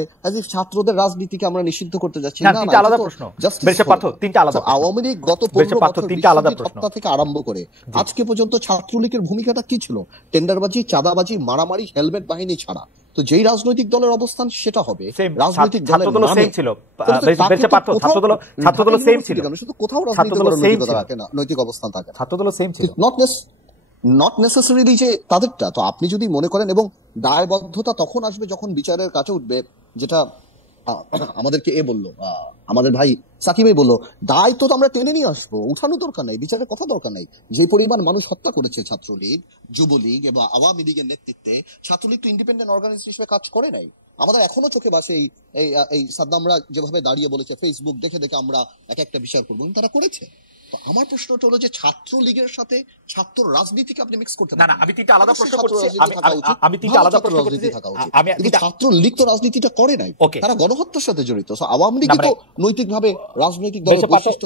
ছাত্রদের রাজনীতিকে আমরা নিষিদ্ধ করতে যাচ্ছি না। তিনটা আলাদা প্রশ্ন ব্যারিস্টার পার্থ, তিনটা আলাদা। আওয়ামী লীগ গত 15 বছর হত্যা থেকে আরম্ভ করে আজকে পর্যন্ত ছাত্রলীগের ভূমিকাটা কি ছিল? টেন্ডারবাজি, চাঁদাবাজি, মারামারি, হেলমেট বাহিনী ছাড়া। তো যেই রাজনৈতিক দলের অবস্থান সেটা হবে রাজনৈতিক দলের সেম ছিল। ছাত্রদল সেম ছিল, শুধু কোথাও রাজনৈতিকতা থাকে না, নৈতিক অবস্থান থাকে না। ছাত্রদল সেম ছিল, নট নেসেসারিলি যে তাদেরটা। তো আপনি যদি মনে করেন, এবং দায়বদ্ধতা তখন আসবে যখন বিচারের কাছে উঠবে, যেটা আমাদেরকে বললো, আমাদের ভাই সাকিব ভাই বললো, দায়িত্ব তো আমরা টেনে নিয়ে আসবো, উঠানো দরকার নাই, বিচারের কথা দরকার নাই। যে পরিমাণ মানুষ হত্যা করেছে ছাত্রলীগ, যুবলীগ এবং আওয়ামী লীগের নেতৃত্বে, ছাত্রলীগ তো ইন্ডিপেন্ডেন্ট অর্গানাইজেশন হিসেবে কাজ করে নাই। আমাদের এখনো চোখে বাসে এই সাদ্দামরা যেভাবে দাঁড়িয়ে বলেছে, ফেসবুক দেখে দেখে আমরা এক একটা বিচার করবো, তারা করেছে। তো আমার প্রশ্নটা হলো যে ছাত্রলীগের সাথে ছাত্র রাজনীতিকে আপনি মিক্স করতে না। আমি তিনটা আলাদা প্রশ্ন করছি, আমি তিনটা আলাদা প্রশ্ন করছি। ছাত্রলীগ তো রাজনীতিটা করে নাই, তারা গণহত্যার সাথে জড়িত। আওয়ামী লীগ তো নৈতিকভাবে রাজনৈতিক দলের বৈশিষ্ট্য।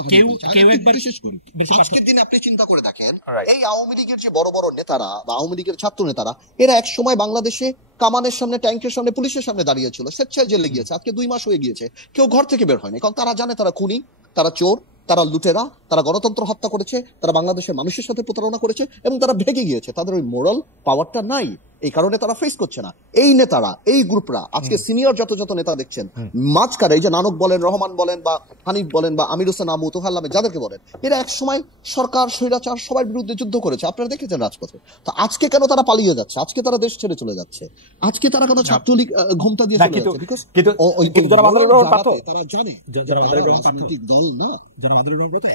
আজকের দিনে আপনি চিন্তা করে দেখেন, এই আওয়ামী লীগের যে বড় বড় নেতারা বা আওয়ামী লীগের ছাত্র নেতারা, এরা এক সময় বাংলাদেশে কামানের সামনে, ট্যাঙ্কের সামনে, পুলিশের সামনে দাঁড়িয়েছিল, স্বেচ্ছায় জেলে গিয়েছে। আজকে 2 মাস হয়ে গিয়েছে, কেউ ঘর থেকে বের হয়নি, কারণ তারা জানে তারা খুনি, তারা চোর, তারা লুটেরা, তারা গণতন্ত্র হত্যা করেছে, তারা বাংলাদেশের মানুষের সাথে প্রতারণা করেছে, এবং তারা ভেগে গিয়েছে। তাদের ওই মোরাল পাওয়ারটা নাই, এই কারণে তারা ফেস করছে না। এই নেতারা, এই গ্রুপরা, আজকে সিনিয়র যত নেতা দেখছেন, মাঝখানে এই যে নানক বলেন, রহমান বলেন, বা হানিফ বলেন, বা আমির হোসেন আমু, তোহার নামে যাদেরকে বলেন, এরা এক সময় সরকার, স্বৈরাচার সবার বিরুদ্ধে যুদ্ধ করেছে, আপনারা দেখেছেন রাজপথে। তো আজকে কেন তারা পালিয়ে যাচ্ছে? আজকে তারা দেশ ছেড়ে চলে যাচ্ছে? আজকে তারা কেন ছাত্রলীগ ঘোমটা দিয়ে চলে যাচ্ছে? বিকজ তারা জানে দল না।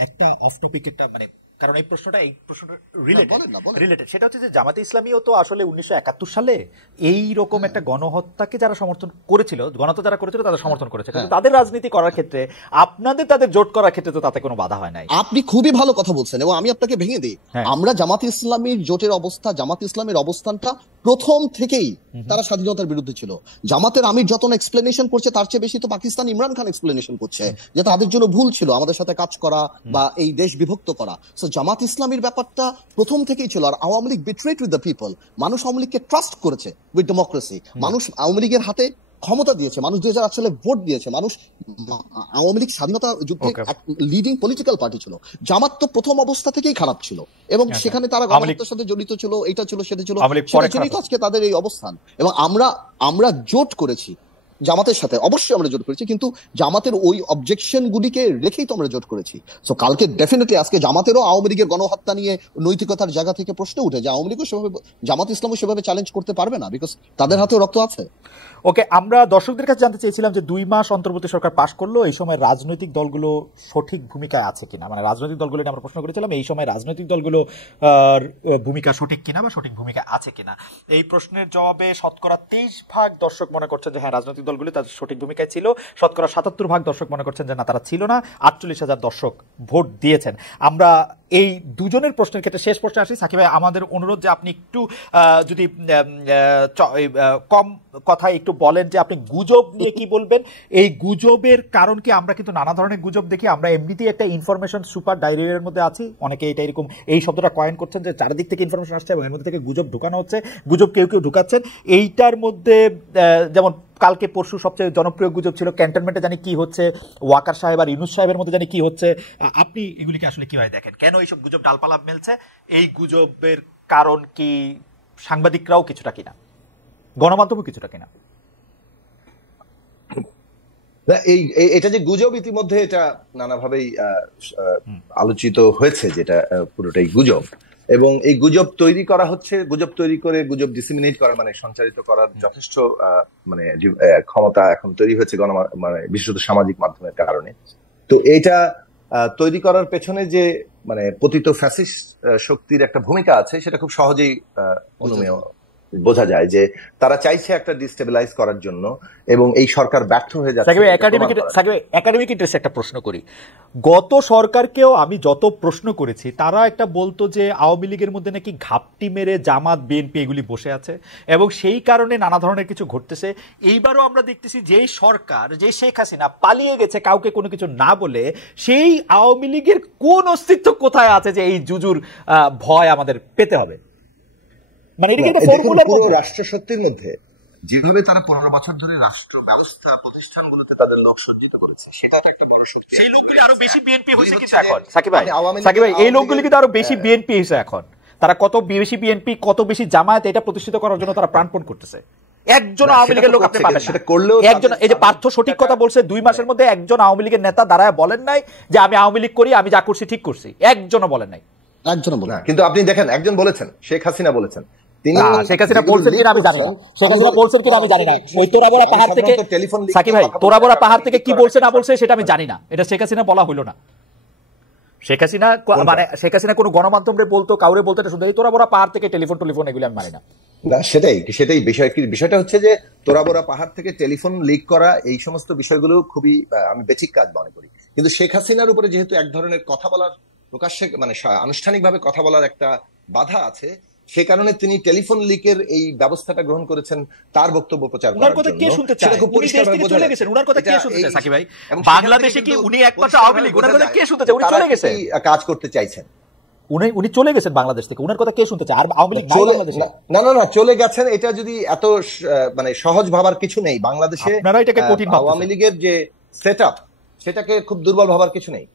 একটা অফ টপিক, একটা মানে, কারণ এই প্রশ্নটা রিলেটেড। সেটা হচ্ছে যে জামাতে ইসলামীও তো আসলে 1971 সালে এই রকম একটা গণহত্যাকে যারা সমর্থন করেছিল, গণহত্যা যারা করেছিল তাদের সমর্থন করেছে, কিন্তু তাদের রাজনীতি করার ক্ষেত্রে তাদের জোট করার ক্ষেত্রে তো তাতে কোনো বাধা হয় নাই। আপনি খুবই ভালো কথা বলছেন, এবং আমি আপনাকে ভেঙে দিই। আমরা জামাতে ইসলামীর জোটের অবস্থা, জামাতে ইসলামীর অবস্থানটা প্রথম থেকেই তারা স্বাধীনতার বিরুদ্ধে ছিল। জামাতের আমির যত এক্সপ্লেনেশন করছে, তার চেয়ে বেশি তো পাকিস্তান ইমরান খান এক্সপ্লেনেশন করছে যে তাদের জন্য ভুল ছিল আমাদের সাথে কাজ করা বা এই দেশ বিভক্ত করা। সো জামাত ইসলামীর ব্যাপারটা প্রথম থেকেই ছিল। আর Awami League betrayed with the people. মানুষ আওয়ামী লীগকে ট্রাস্ট করেছে উইথ ডেমোক্রেসি। মানুষ আওয়ামী লীগের হাতে ক্ষমতা দিয়েছে, মানুষ 2008 সালে ভোট দিয়েছে, মানুষ, আওয়ামী লীগ স্বাধীনতা যুদ্ধে লিডিং পলিটিক্যাল পার্টি ছিল। জামাত তো প্রথম অবস্থা থেকেই খারাপ ছিল, এবং সেখানে তারা গণহত্যার সাথে জড়িত ছিল, এটা ছিল সেটা ছিল, আজকে তাদের এই অবস্থান। এবং আমরা জোট করেছি জামাতের সাথে, অবশ্যই আমরা জোট করেছি, কিন্তু জামাতের ওই অবজেকশন গুলিকে রেখেই তো আমরা জোট করেছি। সো কালকে ডেফিনেটলি আজকে জামাতেরও আওয়ামী লীগের গণহত্যা নিয়ে নৈতিকতার জায়গা থেকে প্রশ্ন উঠে যে আওয়ামী লীগও সেভাবে, জামাত ইসলামও সেভাবে চ্যালেঞ্জ করতে পারবে না, বিকজ তাদের হাতেও রক্ত আছে। ওকে, আমরা দর্শকদের কাছে জানতে চেয়েছিলাম যে 2 মাস অন্তর্বর্তী সরকার পাশ করলো, এই সময় রাজনৈতিক দলগুলো সঠিক ভূমিকায় আছে কিনা, মানে রাজনৈতিক দলগুলো নিয়ে আমরা প্রশ্ন করেছিলাম, এই সময় রাজনৈতিক দলগুলো ভূমিকা সঠিক কিনা বা সঠিক ভূমিকা আছে কিনা। এই প্রশ্নের জবাবে শতকরা 23% দর্শক মনে করছেন যে হ্যাঁ রাজনৈতিক দলগুলো তাদের সঠিক ভূমিকায় ছিল, শতকরা 77% দর্শক মনে করছেন যে না তারা ছিল না। 48,000 দর্শক ভোট দিয়েছেন। আমরা এই দুজনের প্রশ্নের ক্ষেত্রে শেষ প্রশ্নে আসি। সাকিব ভাই, আমাদের অনুরোধ যে আপনি একটু যদি কম কথায় একটু বলেন যে আপনি গুজব নিয়ে কি বলবেন। এই গুজবের কারণ কি? আমরা কিন্তু নানা ধরনের গুজব দেখি, আমরা এমনিতেই একটা ইনফরমেশন সুপার ডায়রিয়ার মধ্যে আছি। অনেকে এটা এরকম এই শব্দটা কয়েন করছেন যে চারিদিক থেকে ইনফরমেশন আসছে এবং এর মধ্যে থেকে গুজব ঢুকানো হচ্ছে, গুজব কেউ ঢুকাচ্ছেন। এইটার মধ্যে যেমন কালকে পরশু সবচেয়ে জনপ্রিয় গুজব ছিল ক্যান্টনমেন্টে জানি কি হচ্ছে, ওয়াকার সাহেব আর ইউনুস সাহেবের মধ্যে জানি কি হচ্ছে। আপনি এগুলিকে আসলে কিভাবে দেখেন? কেন এইসব গুজব ডালপালা মেলছে? এই গুজবের কারণ কি সাংবাদিকরাও কিছুটা কিনা, গণমাধ্যমও কিছুটা কিনা? না, এটা যে গুজব, ইতিমধ্যে এটা নানাভাবেই আলোচিত হয়েছে, যেটা পুরোটাই গুজব। এবং এই গুজব তৈরি করা হচ্ছে, গুজব তৈরি করে গুজব ডিসিমিনেট করা, মানে সঞ্চারিত করার যথেষ্ট মানে ক্ষমতা এখন তৈরি হয়েছে মানে বিশেষত সামাজিক মাধ্যমের কারণে। তো এটা তৈরি করার পেছনে যে মানে পতিত ফ্যাসিস্ট শক্তির একটা ভূমিকা আছে, সেটা খুব সহজেই অনুমেয় বোঝা যায় যে তারা চাইছে একটা ডিস্টেবিলাইজ করার জন্য, এবং এই সরকার ব্যর্থ হয়ে যাচ্ছে। একাডেমিক ইন্টারেস্ট একটা প্রশ্ন করি। গত সরকারকেও আমি যত প্রশ্ন করেছি, তারা একটা বলতো যে আওয়ামী লীগের মধ্যে নাকি ঘাপটি মেরে জামাত বিএনপি এগুলি বসে আছে এবং সেই কারণে নানা ধরনের কিছু ঘটতেছে। এইবারও আমরা দেখতেছি যেই সরকার, যে শেখ হাসিনা পালিয়ে গেছে কাউকে কোনো কিছু না বলে, সেই আওয়ামী লীগের কোন অস্তিত্ব কোথায় আছে যে এই জুজুর ভয় আমাদের পেতে হবে? মানে পুরো রাষ্ট্র শক্তির মধ্যে যেভাবে তারা 15 বছর ধরে রাষ্ট্র ব্যবস্থা প্রতিষ্ঠানগুলোতে তাদের লোক সজ্জিত করেছে, সেটা একটা বড় শক্তি। সেই লোকগুলি আরো বেশি বিএনপি হয়েছে কিন্তু এখন। সাকিব ভাই, এই লোকগুলি কিন্তু আরো বেশি বিএনপি হয়েছে এখন। তারা কত বেশি বিএনপি, কত বেশি জামায়াত, এটা প্রতিষ্ঠিত করার জন্য তারা প্রাণপণ করতেছে। একজন আওয়ামী লীগের লোক আপনি পাবেন সেটা করলেও, একজন, এই যে পার্থ সঠিক কথা বলছে, 2 মাসের মধ্যে একজন আওয়ামী লীগের নেতা দাঁড়ায় বলেন নাই যে আমি আওয়ামী লীগ করি, আমি যা করছি ঠিক করছি। একজনও বলেন নাই, একজনও বলেন। কিন্তু আপনি দেখেন, একজন বলেছেন, শেখ হাসিনা বলেছেন। শেখ হাসিনা বলছেন কিনা আমি জানি না, শেখ হাসিনা বলছেন কিনা আমি জানি না। ওই তোরাবড়া পাহাড় থেকে, সাকিব ভাই, তোরাবড়া পাহাড় থেকে কি বলছে না বলছে সেটা আমি জানি না, এটা শেখ হাসিনা বলা হইলো না। শেখ হাসিনা মানে শেখ হাসিনা কোনো গণমাধ্যমে বলতো, কাউরে বলতো, এটা শুনতে তোরাবড়া পাহাড় থেকে টেলিফোন এগুলি আমি মানি না। না, সেটাই বিষয়টা হচ্ছে যে তোরাবড়া পাহাড় থেকে টেলিফোন লিক করা, এই সমস্ত বিষয়গুলো খুবই আমি বেচিক কাজ মনে করি। কিন্তু শেখ হাসিনার উপরে যেহেতু এক ধরনের কথা বলার, প্রকাশ্যে মানে আনুষ্ঠানিকভাবে কথা বলার একটা বাধা আছে, সে কারণে তিনি টেলিফোন লিকের এই ব্যবস্থাটা গ্রহণ করেছেন তার বক্তব্য প্রচার করার জন্য। সেটা খুব পরিষ্কারভাবে বোঝা যাচ্ছে। উনার কথা কে শুনতে চায় সাকিব ভাই? বাংলাদেশে কি উনি একমাত্র আওয়ামী লীগ? উনার কথা কে শুনতে চায়? উনি চলে গেছেন, কাজ করতে চাইছেন, উনি চলে গেছেন বাংলাদেশ থেকে। উনার কথা কে শুনতে চায়? আর আওয়ামী লীগ বাংলাদেশে না চলে গেছেন, এটা যদি এত মানে সহজ ভাবার কিছু নেই। বাংলাদেশে আপনারা এটাকে কঠিন ভাবছেন। আওয়ামী লীগের যে সেটআপ, সেটাকে খুব দুর্বল ভাবার কিছু নেই।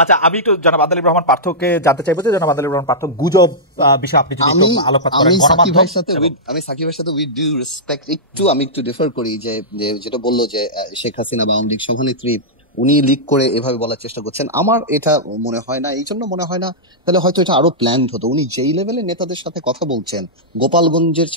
আচ্ছা, আমি একটু জনাব আদালিব রহমান পার্থকে জানতে চাইবো যে জনাব আদালিব রহমান পার্থ, গুজব বিষয়ে আপনি যদি একটু আলোকপাত করেন। আমি সাকিবের সাথে উইথ ডিউ রেসপেক্ট আমি একটু ডিফার করি যে যেটা বললো যে শেখ হাসিনা বা আওয়ামী লীগ সভানেত্রী উনি লিক করে এভাবে বলার চেষ্টা করছেন, আমার এটা মনে হয় না। এই জন্য মনে হয় না, তাহলে হয়তো এটা আরো প্ল্যান্ড হতো। উনি যেই লেভেলের নেতাদের সাথে কথা বলছেন, গোপালগঞ্জের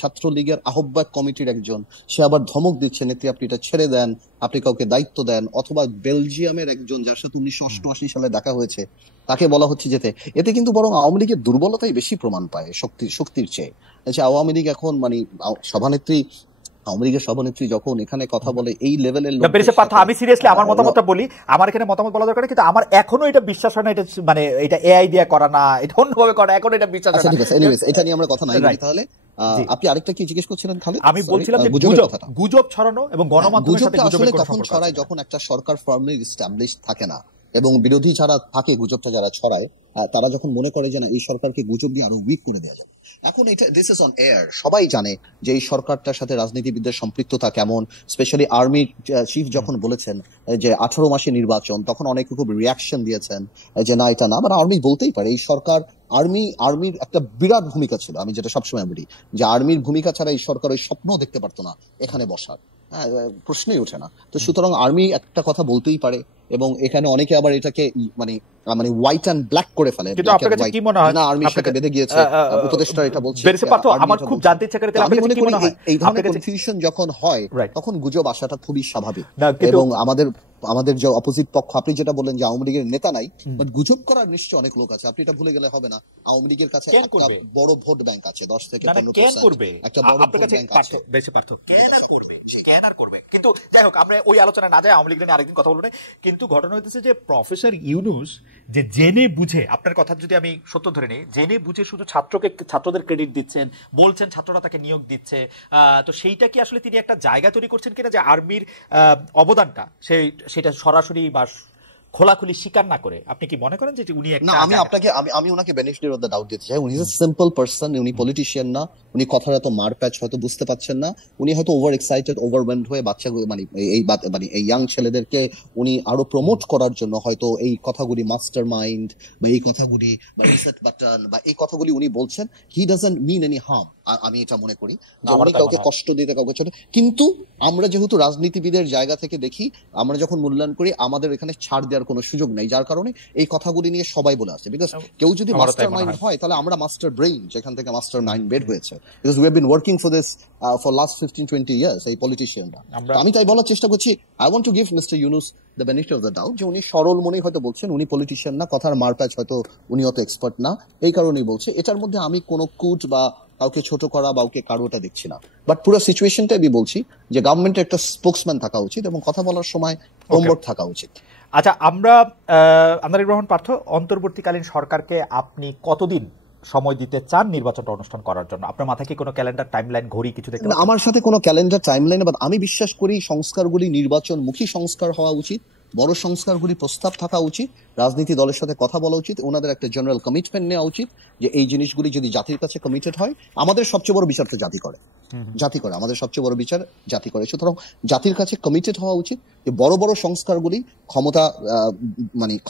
ছাত্রলীগের আহ্বায়ক কমিটির একজন, সে আবার ধমক দিচ্ছে, নেত্রী আপনি এটা ছেড়ে দেন, আপনি কাউকে দায়িত্ব দেন। অথবা বেলজিয়ামের একজন, যার সাথে 1988 সালে দেখা হয়েছে, তাকে বলা হচ্ছে যেতে। এতে কিন্তু বরং আওয়ামী লীগের দুর্বলতাই বেশি প্রমাণ পায় শক্তির চেয়ে। আওয়ামী লীগ এখন মানে আওয়ামী লীগের সভানেত্রী যখন এখানে কথা বলে এই লেভেলের লোক, আমি সিরিয়াসলি আমার মতামতটা বলি। আমার এখানে মতামত বলা দরকার, কিন্তু আমার এখনো এটা বিশ্বাস হয় না, এটা মানে এটা এআই দিয়ে করা না, এটা অন্যভাবে করা, এখন এটা বিশ্বাস হয় না। ঠিক আছে, এনিওয়েজ এটা নিয়ে আমরা কথা নাই বলি। তাহলে আপনি আরেকটা কি জিজ্ঞেস করছিলেন খালিদ? আমি বলছিলাম যে গুজব ছড়ানো এবং গণমাধ্যমের সাথে গুজবের কখন ছড়ায়, যখন একটা সরকার ফার্মলি এস্টাবলিশ থাকে না এবং বিরোধী যারা থাকে, গুজবটা যারা ছড়ায়, তারা যখন মনে করে যে না এই সরকারকে গুজব দিয়ে আরো উইক করে দেওয়া যাবে। এখন এটা দিস ইজ অন এয়ার, সবাই জানে যে এই সরকারটার সাথে রাজনীতিবিদদের সম্পৃক্ততা কেমন। স্পেশালি আর্মি চিফ যখন বলেছেন যে 18 মাসে নির্বাচন, তখন অনেকে খুব রিয়াকশন দিয়েছেন যে না এটা না, মানে আর্মি বলতেই পারে এই সরকার, আর্মির একটা বিরাট ভূমিকা ছিল। আমি যেটা সবসময় বলি যে আর্মির ভূমিকা ছাড়া এই সরকার ওই স্বপ্ন দেখতে পারতো না এখানে বসার, প্রশ্নই ওঠে না। তো সুতরাং আর্মি একটা কথা বলতেই পারে, এবং এখানে অনেকে আবার এটাকে মানে হোয়াইট অ্যান্ড ব্ল্যাক করে ফেলে। কিন্তু আপনার কাছে কি মনে হয় না আর্মির সাথে বেঁধে গিয়েছে, উপদেষ্টা এটা বলছে। আমার খুব জানতে ইচ্ছা করে, আমি মনে করি এই ধরনের কনফিউশন যখন হয় তখন গুজব আসাটা খুবই স্বাভাবিক। এবং আমাদের যে অপোজিট পক্ষ, আপনি যেটা বললেন যে আওয়ামী লীগের নেতা নাই, বাট গুজব করার নিশ্চয় অনেক লোক আছে। আপনি এটা ভুলে গেলে হবে না, আওয়ামী লীগের কাছে একটা বড় ভোট ব্যাংক আছে, 10 থেকে 15%, একটা বড় ভোট ব্যাংক আছে। কেন আর করবে? কিন্তু যাই হোক, আমরা ওই আলোচনা না যাই, আওয়ামী লীগ নিয়ে আরেকদিন কথা বলবো। কিন্তু ঘটনা হইতেছে যে প্রফেসর ইউনূস যে জেনে বুঝে, আপনার কথা যদি আমি সত্য ধরে নিই, জেনে বুঝে শুধু ছাত্রদের ক্রেডিট দিচ্ছেন, বলছেন ছাত্ররা তাকে নিয়োগ দিচ্ছে, তো সেইটা কি আসলে তিনি একটা জায়গা তৈরি করছেন কিনা যে আর্মির অবদানটা সেটা সরাসরি বা খোলাখুলি স্বীকার না করে? আপনি কি মনে করেন যে উনি একটা, আমি ওনাকে বেনিফিট অফ দ্য ডাউট দিতে চাই। উনি ইজ আ সিম্পল পারসন, উনি পলিটিশিয়ান না, উনি কথার এত মারপ্যাচ হয়তো বুঝতে পাচ্ছেন না, উনি হয়তো ওভার এক্সাইটেড, ওভারওয়েলড হয়ে বাচ্চাগুলো মানে এই ইয়াং ছেলেদেরকে উনি আরো প্রমোট করার জন্য হয়তো এই কথাগুলি মাস্টার মাইন্ড বা এই কথাগুলি বা রিসেট বাটন বা এই কথাগুলি উনি বলছেন। He doesn't mean any harm. আমি এটা মনে করি যে উনি কাউকে কষ্ট দিতে, কাউকে ছোট, কিন্তু আমরা যেহেতু রাজনীতিবিদের জায়গা থেকে দেখি, আমরা যখন মূল্যায়ন করি আমাদের এখানে ছাড় দেওয়ার কোনো সুযোগ নেই, যার কারণে এই কথাগুলি নিয়ে সবাই বলে আসছে। বিকজ কেউ যদি মাস্টার মাইন্ড হয় তাহলে আমরা মাস্টার ব্রেইন, যেখান থেকে মাস্টার মাইন্ড বের হয়েছে, because we have been working for this for last 15-20 years এই পলিটিশিয়ানরা। আমি তাই বলার চেষ্টা করছি, I want to give mister Yunus the benefit of the doubt, যে উনি সরল মনেই হয়তো বলছেন, উনি পলিটিশিয়ান না, কথার মারপ্যাচ হয়তো উনি অত এক্সপার্ট না, এই কারণেই বলছে। এটার মধ্যে আমি কোনো কুট বা কাউকে ছোট করা বা কাউকে কারোটা দেখছি না, বাট পুরো সিচুয়েশনটা আমি বলছি যে গভর্নমেন্টের একটা স্পোকসম্যান থাকা উচিত এবং কথা বলার সময় হোমওয়ার্ক থাকা উচিত। আচ্ছা, আমরা আন্দালিব রহমান পার্থ, অন্তর্বর্তীকালীন সরকারকে আপনি কতদিন সময় দিতে চান নির্বাচনটা অনুষ্ঠান করার জন্য? আপনার মাথায় কি কোনো ক্যালেন্ডার, টাইমলাইন, ঘড়ি কিছু দেখতে? আমার সাথে কোনো ক্যালেন্ডার, টাইমলাইন, বাট আমি বিশ্বাস করি সংস্কারগুলি নির্বাচনমুখী সংস্কার হওয়া উচিত, বড় সংস্কারগুলি প্রস্তাব থাকা উচিত, রাজনীতি দলের সাথে কথা বলা উচিত, ওনাদের একটা জেনারেল কমিটমেন্ট নেওয়া উচিত যে এই জিনিসগুলি যদি জাতির কাছে কমিটেড হয়, আমাদের সবচেয়ে বড় বিচার তো জাতি করে, আমাদের সবচেয়ে বড় বিচার জাতি করে। সুতরাং জাতির কাছে কমিটেড হওয়া উচিত যে বড় বড় সংস্কারগুলি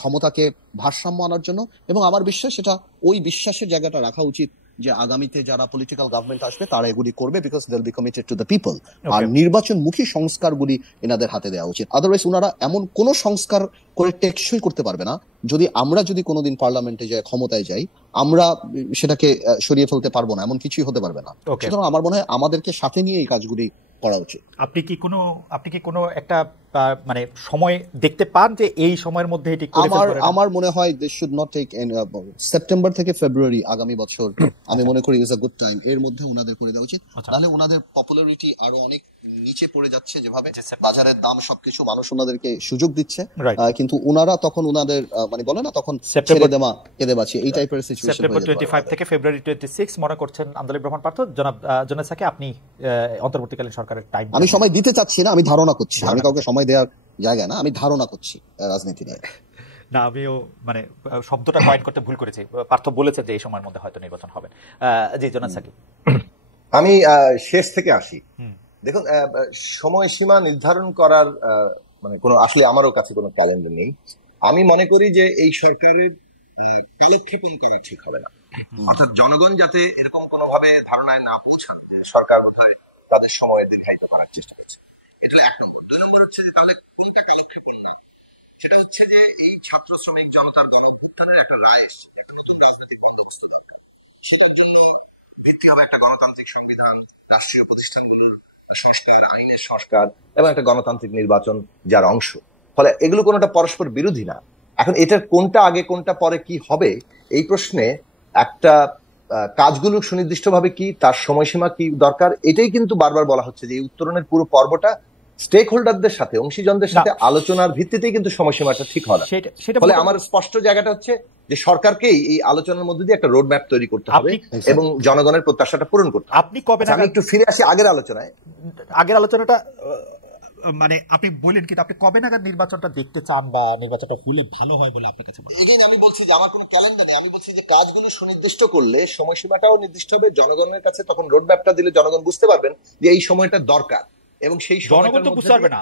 ক্ষমতাকে ভারসাম্য আনার জন্য, এবং আমার বিশ্বাস সেটা ওই বিশ্বাসের জায়গাটা রাখা উচিত যে আগামীতে যারা পলিটিক্যাল গভর্নমেন্ট আসবে তারা এগুলি করবে, because they will be committed to the people. আর নির্বাচনমুখী সংস্কারগুলি এনাদের হাতে দেওয়া উচিত, আদারওয়াইজ ওনারা এমন কোন সংস্কার করে টেকসই করতে পারবে না, আমরা যদি কোনোদিন পার্লামেন্টে যাই, ক্ষমতায় যাই, আমরা সেটাকে সরিয়ে ফেলতে পারবো না, এমন কিছুই হতে পারবে না। সুতরাং আমার মনে হয় আমাদেরকে সাথে নিয়ে এই কাজগুলি করা উচিত। আপনি কি কোনো একটা মানে সময় দেখতে পান যে এই সময়ের মধ্যে এটি করে ফেলতে পারেন? আমার মনে হয় they should not take September থেকে ফেব্রুয়ারি আগামী বছর, আমি মনে করি ইজ আ গুড টাইম, এর মধ্যে ওনাদের করে দেওয়া উচিত। তাহলে ওনাদের পপুলারিটি আরো অনেক নিচে পড়ে যাচ্ছে, যেভাবে বাজারের দাম সবকিছু, মানুষ ওনাদেরকে সুযোগ দিচ্ছে, কিন্তু ওনারা তখন ওনাদের বলে না, তখন ছেড়ে দেওয়া কেঁদে বাঁচি, এই টাইপের সিচুয়েশন। সেপ্টেম্বর 25 থেকে ফেব্রুয়ারি 26 মনে করছেন আন্দালিব রহমান পার্থ। জনাব জোনেসাকে, আপনি অন্তর্বর্তীকালীন সরকারের টাইম? আমি সময় দিতে চাচ্ছি না, আমি ধারণা করছি, আমি কাউকে সময় দেওয়ার জায়গায় না, আমি ধারণা করছি রাজনীতি নিয়ে। না, আমিও শব্দটা কয়েন করতে ভুল করেছি। পার্থ বলেছে যে এই সময়ের মধ্যে হয়তো নির্বাচন হবে। জি জোনাস সাকিব। আমি শেষ থেকে আসি। দেখুন, সময়সীমা নির্ধারণ করার কোনো, আসলে আমারও কাছে কোনো ক্যালেন্ডার নেই। আমি মনে করি যে এই সরকারের কালক্ষেপণ করা ঠিক হবে না, অর্থাৎ জনগণ যাতে এরকম কোনোভাবে ধারণায় না পৌঁছান যে সরকার বোধহয় তাদের সময় দীর্ঘায়িত করার চেষ্টা করছে। এটা 1 নম্বর। 2 নম্বর হচ্ছে যে তাহলে কোনটা কালক্ষেপণ না, সেটা হচ্ছে যে এই ছাত্র শ্রমিক জনতার গণ অভ্যুত্থানের একটা রায় এসছে, একটা নতুন রাজনৈতিক বন্দোবস্ত দরকার। সেটার জন্য ভিত্তি হবে একটা গণতান্ত্রিক সংবিধান, রাষ্ট্রীয় প্রতিষ্ঠানগুলোর সংস্কার, আইনের সংস্কার এবং একটা গণতান্ত্রিক নির্বাচন যার অংশ। ফলে এগুলো কোনোটা পরস্পর বিরোধী না। এখন এটার কোনটা আগে কোনটা পরে কি হবে, এই প্রশ্নে একটা কাজগুলো সুনির্দিষ্টভাবে কি, তার সময়সীমা কি দরকার, এটাই কিন্তু বারবার বলা হচ্ছে যে এই উত্তরণের পুরো পর্বটা স্টেক হোল্ডারদের সাথে, অংশীজনদের সাথে আলোচনার ভিত্তিতেই কিন্তু সময়সীমাটা ঠিক হয় না। ফলে আমার স্পষ্ট জায়গাটা হচ্ছে যে সরকারকেই এই আলোচনার মধ্যে দিয়ে একটা রোড ম্যাপ তৈরি করতে হবে এবং জনগণের প্রত্যাশাটা পূরণ করতে হবে। আপনি কবে, আমি একটু ফিরে আসি আগের আলোচনাটা, আপনি বলেন কিন্তু আপনি কবে নাগাদ নির্বাচনটা দেখতে চান বা নির্বাচনটা হলে ভালো হয় বলে আপনার কাছে মনে হয়? এগেইন আমি বলছি যে আমার কোনো ক্যালেন্ডার নেই, আমি বলছি যে কাজগুলো সুনির্দিষ্ট করলে সময়সীমাটাও নির্দিষ্ট হবে, জনগণের কাছে তখন রোড ম্যাপটা দিলে জনগণ বুঝতে পারবেন যে এই সময়টা দরকার, এবং সেই জনগণ তো বুঝতে পারবে না,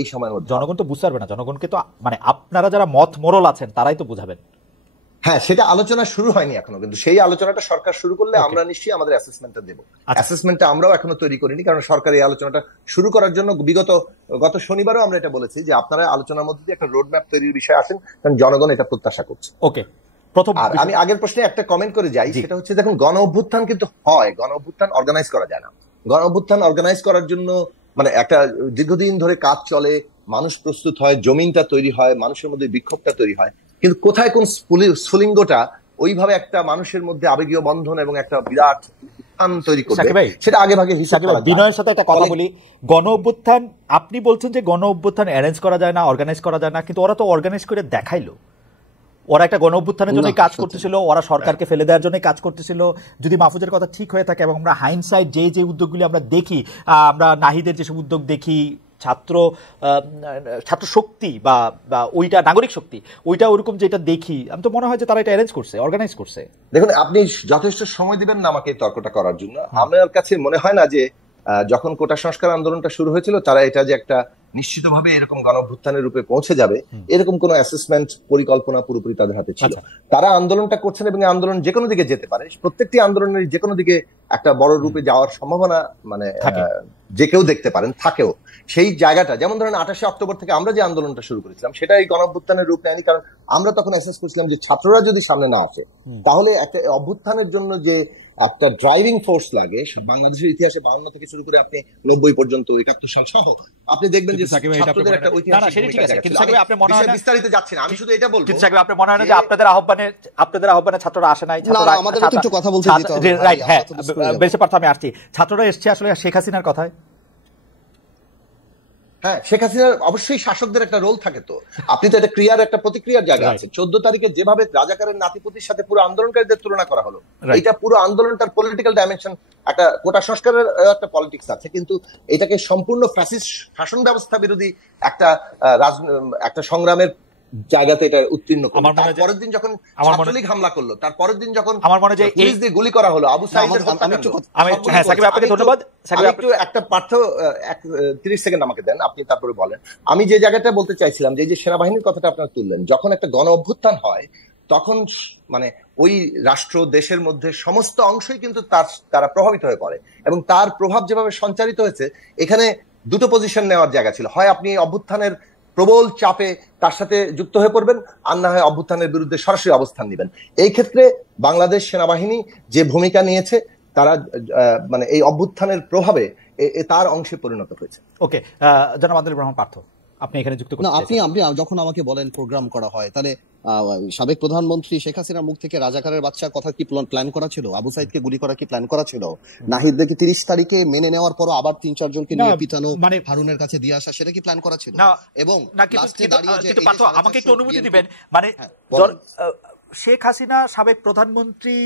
এই সময়ের মধ্যে জনগণ তো বুঝতে পারবে না, জনগণকে তো আপনারা যারা মত মোরল আছেন তারাই তো বুঝাবেন। হ্যাঁ, সেটা আলোচনা শুরু হয়নি এখনো, কিন্তু সেই আলোচনাটা সরকার শুরু করলে আমরা নিশ্চয়ই আমাদের অ্যাসেসমেন্টটা দেবো। অ্যাসেসমেন্টটা আমরাও এখনো তৈরি করিনি, কারণ সরকার এই আলোচনাটা শুরু করার জন্য গত শনিবারও আমরা এটা বলেছি যে আপনারা আলোচনার মধ্যে দিয়ে একটা রোড ম্যাপ তৈরির বিষয়ে আসেন, কারণ জনগণ এটা প্রত্যাশা করছে। ওকে, আর আমি আগের প্রশ্নে একটা কমেন্ট করে যাই, সেটা হচ্ছে দেখুন, গণ অভ্যুত্থান কিন্তু হয়, গণ অভ্যুত্থান অর্গানাইজ করা যায় না। গণ অভ্যুত্থান অর্গানাইজ করার জন্য একটা দীর্ঘদিন ধরে কাজ চলে, মানুষ প্রস্তুত হয়, জমিনটা তৈরি হয়, মানুষের মধ্যে বিক্ষোভটা তৈরি হয়, কিন্তু কোথায় কোন স্ফুলিঙ্গটা ওইভাবে একটা মানুষের মধ্যে আবেগীয় বন্ধন এবং একটা বিরাট তৈরি করবে, সেটা আগে ভাগে হিসাব করা যায়। বিনয়ের সাথে একটা কথা বলি, গণ অভ্যুত্থান, আপনি বলছেন যে গণ অভ্যুত্থান অ্যারেঞ্জ করা যায় না, অর্গানাইজ করা যায় না, কিন্তু ওরা তো অর্গানাইজ করে দেখাইলো। ওরা একটা গণ অভ্যুত্থানের জন্য কাজ করতেছিল, ওরা সরকারকে ফেলে দেওয়ার জন্য কাজ করতেছিল। যদি মাহফুজের কথা ঠিক হয়ে থাকে এবং আমরা হাইন্ডসাইড যে উদ্যোগগুলি আমরা দেখি, আমরা নাহিদের যেসব উদ্যোগ দেখি, ছাত্র শক্তি বা ওইটা নাগরিক শক্তি, ওইটা ওরকম যেটা দেখি, আমি তো মনে হয় যে তারা এটা অ্যারেঞ্জ করছে, অর্গানাইজ করছে। দেখুন, আপনি যথেষ্ট সময় দিবেন না আমাকে তর্কটা করার জন্য। আমার কাছে মনে হয় না যে যখন কোটা সংস্কার আন্দোলনটা শুরু হয়েছিল তারা এটা যে একটা নিশ্চিতভাবে এরকম গণঅভ্যুত্থানের রূপে পৌঁছে যাবে এরকম কোনো অ্যাসেসমেন্ট পরিকল্পনা পুরোপুরি তাদের হাতে ছিল। তারা আন্দোলনটা করছেন এবং আন্দোলন যে কোনো দিকে যেতে পারে, প্রত্যেকটি আন্দোলনের যে কোনো দিকে একটা বড় রূপে যাওয়ার সম্ভাবনা মানে যে কেউ দেখতে পারেন থাকেও। সেই জায়গাটা যেমন ধরেন 28 অক্টোবর থেকে আমরা যে আন্দোলনটা শুরু করেছিলাম সেটা এই গণঅভ্যুত্থানের রূপ নেয়নি, কারণ আমরা তখন অ্যাসেস করেছিলাম যে ছাত্ররা যদি সামনে না আসে তাহলে একটা অভ্যুত্থানের জন্য যে একটা ড্রাইভিং ফোর্স লাগে বাংলাদেশের ইতিহাসে 52 থেকে শুরু করে আপনি 90 পর্যন্ত 71 সাল সহ আপনি দেখবেন যে ছাত্রদের একটা ঐতিহাসিক বিস্তারিত যাচ্ছে না। আমি শুধু এটা বলবো আপনি মনে হয় না যে আপনাদের আহ্বানে ছাত্ররা আসে নাই? আমাদের একটু কথা বলতে দিতে হবে। রাইট, হ্যাঁ বেশি পার্থ আমি আসছি। ছাত্ররা এসছে আসলে শেখ হাসিনার কথায়। হ্যাঁ, শেখ হাসিনার অবশ্যই শাসকদের একটা রোল থাকে, তো আপনি তো এটা ক্রিয়ার একটা প্রতিক্রিয়ার জায়গা আছে। 14 তারিখে যেভাবে রাজাকারের নাতিপুতির সাথে পুরো আন্দোলনকারীদের তুলনা করা হলো, এটা পুরো আন্দোলনটার পলিটিক্যাল ডাইমেনশন, একটা কোটা সংস্কারের একটা পলিটিক্স আছে, কিন্তু এটাকে সম্পূর্ণ ফ্যাসিস্ট শাসন ব্যবস্থা বিরোধী একটা সংগ্রামের জায়গাতে এটা উত্তীর্ণ করলো। পরের দিন যখন ছাত্রলীগ হামলা করলো, তার পরের দিন যখন আমার মনে হয় পুলিশ দিয়ে গুলি করা হলো, আবু সাঈদের হত্যাকাণ্ড। সাকিব আপনাকে ধন্যবাদ। একটু একটা পার্থ 30 সেকেন্ড আমাকে দেন, আপনি তারপরে বলেন। আমি যে জায়গাটা বলতে চাইছিলাম যে সেনাবাহিনীর কথাটা আপনারা তুললেন, যখন একটা গণ অভ্যুত্থান হয় তখন মানে ওই রাষ্ট্র দেশের মধ্যে সমস্ত অংশই কিন্তু তারা প্রভাবিত হয়ে পড়ে, এবং তার প্রভাব যেভাবে সঞ্চারিত হয়েছে এখানে দুটো পজিশন নেওয়ার জায়গা ছিল। হয় আপনি অভ্যুত্থানের প্রবল চাপে তার সাথে যুক্ত হয়ে পড়বেন, আর না হয় অভ্যুত্থানের বিরুদ্ধে সরাসরি অবস্থান নেবেন। এই ক্ষেত্রে বাংলাদেশ সেনাবাহিনী যে ভূমিকা নিয়েছে তারা মানে এই অভ্যুত্থানের প্রভাবে তার অংশে পরিণত হয়েছে। ওকে, জনাব আব্দুল রহমান পার্থ, আপনি এখানে যুক্ত করতে আপনি যখন আমাকে বলেন প্রোগ্রাম করা হয়, তাহলে সাবেক প্রধানমন্ত্রী শেখ হাসিনার মুখ থেকে রাজাকারের বাচ্চার কথা কি প্ল্যান করা ছিল? আবু সাইদকে গুলি করা কি প্ল্যান করা ছিল? নাহিদকে 30 তারিখে মেনে নেওয়ার পর আবার 3-4 জনকে নিয়ে পিটানো, মানে হারুনের কাছে দিয়ে আসা, সেটা কি প্ল্যান করা ছিল? এবং আমাকে একটু অনুমতি দিবেন, মানে শেখ হাসিনা সাবেক প্রধানমন্ত্রী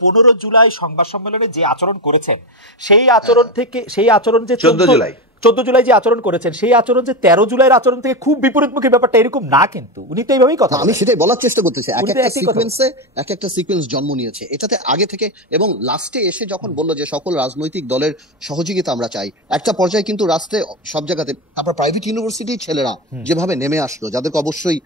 15 জুলাই সংবাদ সম্মেলনে যে আচরণ করেছেন, সেই আচরণ থেকে সেই আচরণ যে 14 জুলাই যে আচরণ করেছেন, সেই আচরণ যে 13 জুলাইয়ের আচরণ থেকে খুব বিপরীতমুখী ব্যাপারটা এরকম না, কিন্তু উনি তো এইভাবেই কথা, আমি সেটাই বলার চেষ্টা করতেছি। এক একটা সিকোয়েন্স জন্ম নিয়েছে এটাতে আগে থেকে, এবং লাস্টে এসে যখন বললো যে সকল রাজনৈতিক দলের সহযোগিতা আমরা চাই, একটা পর্যায়ে কিন্তু রাষ্ট্রে সব জায়গাতে, তারপর প্রাইভেট ইউনিভার্সিটির ছেলেরা যেভাবে নেমে আসলো, যাদেরকে অবশ্যই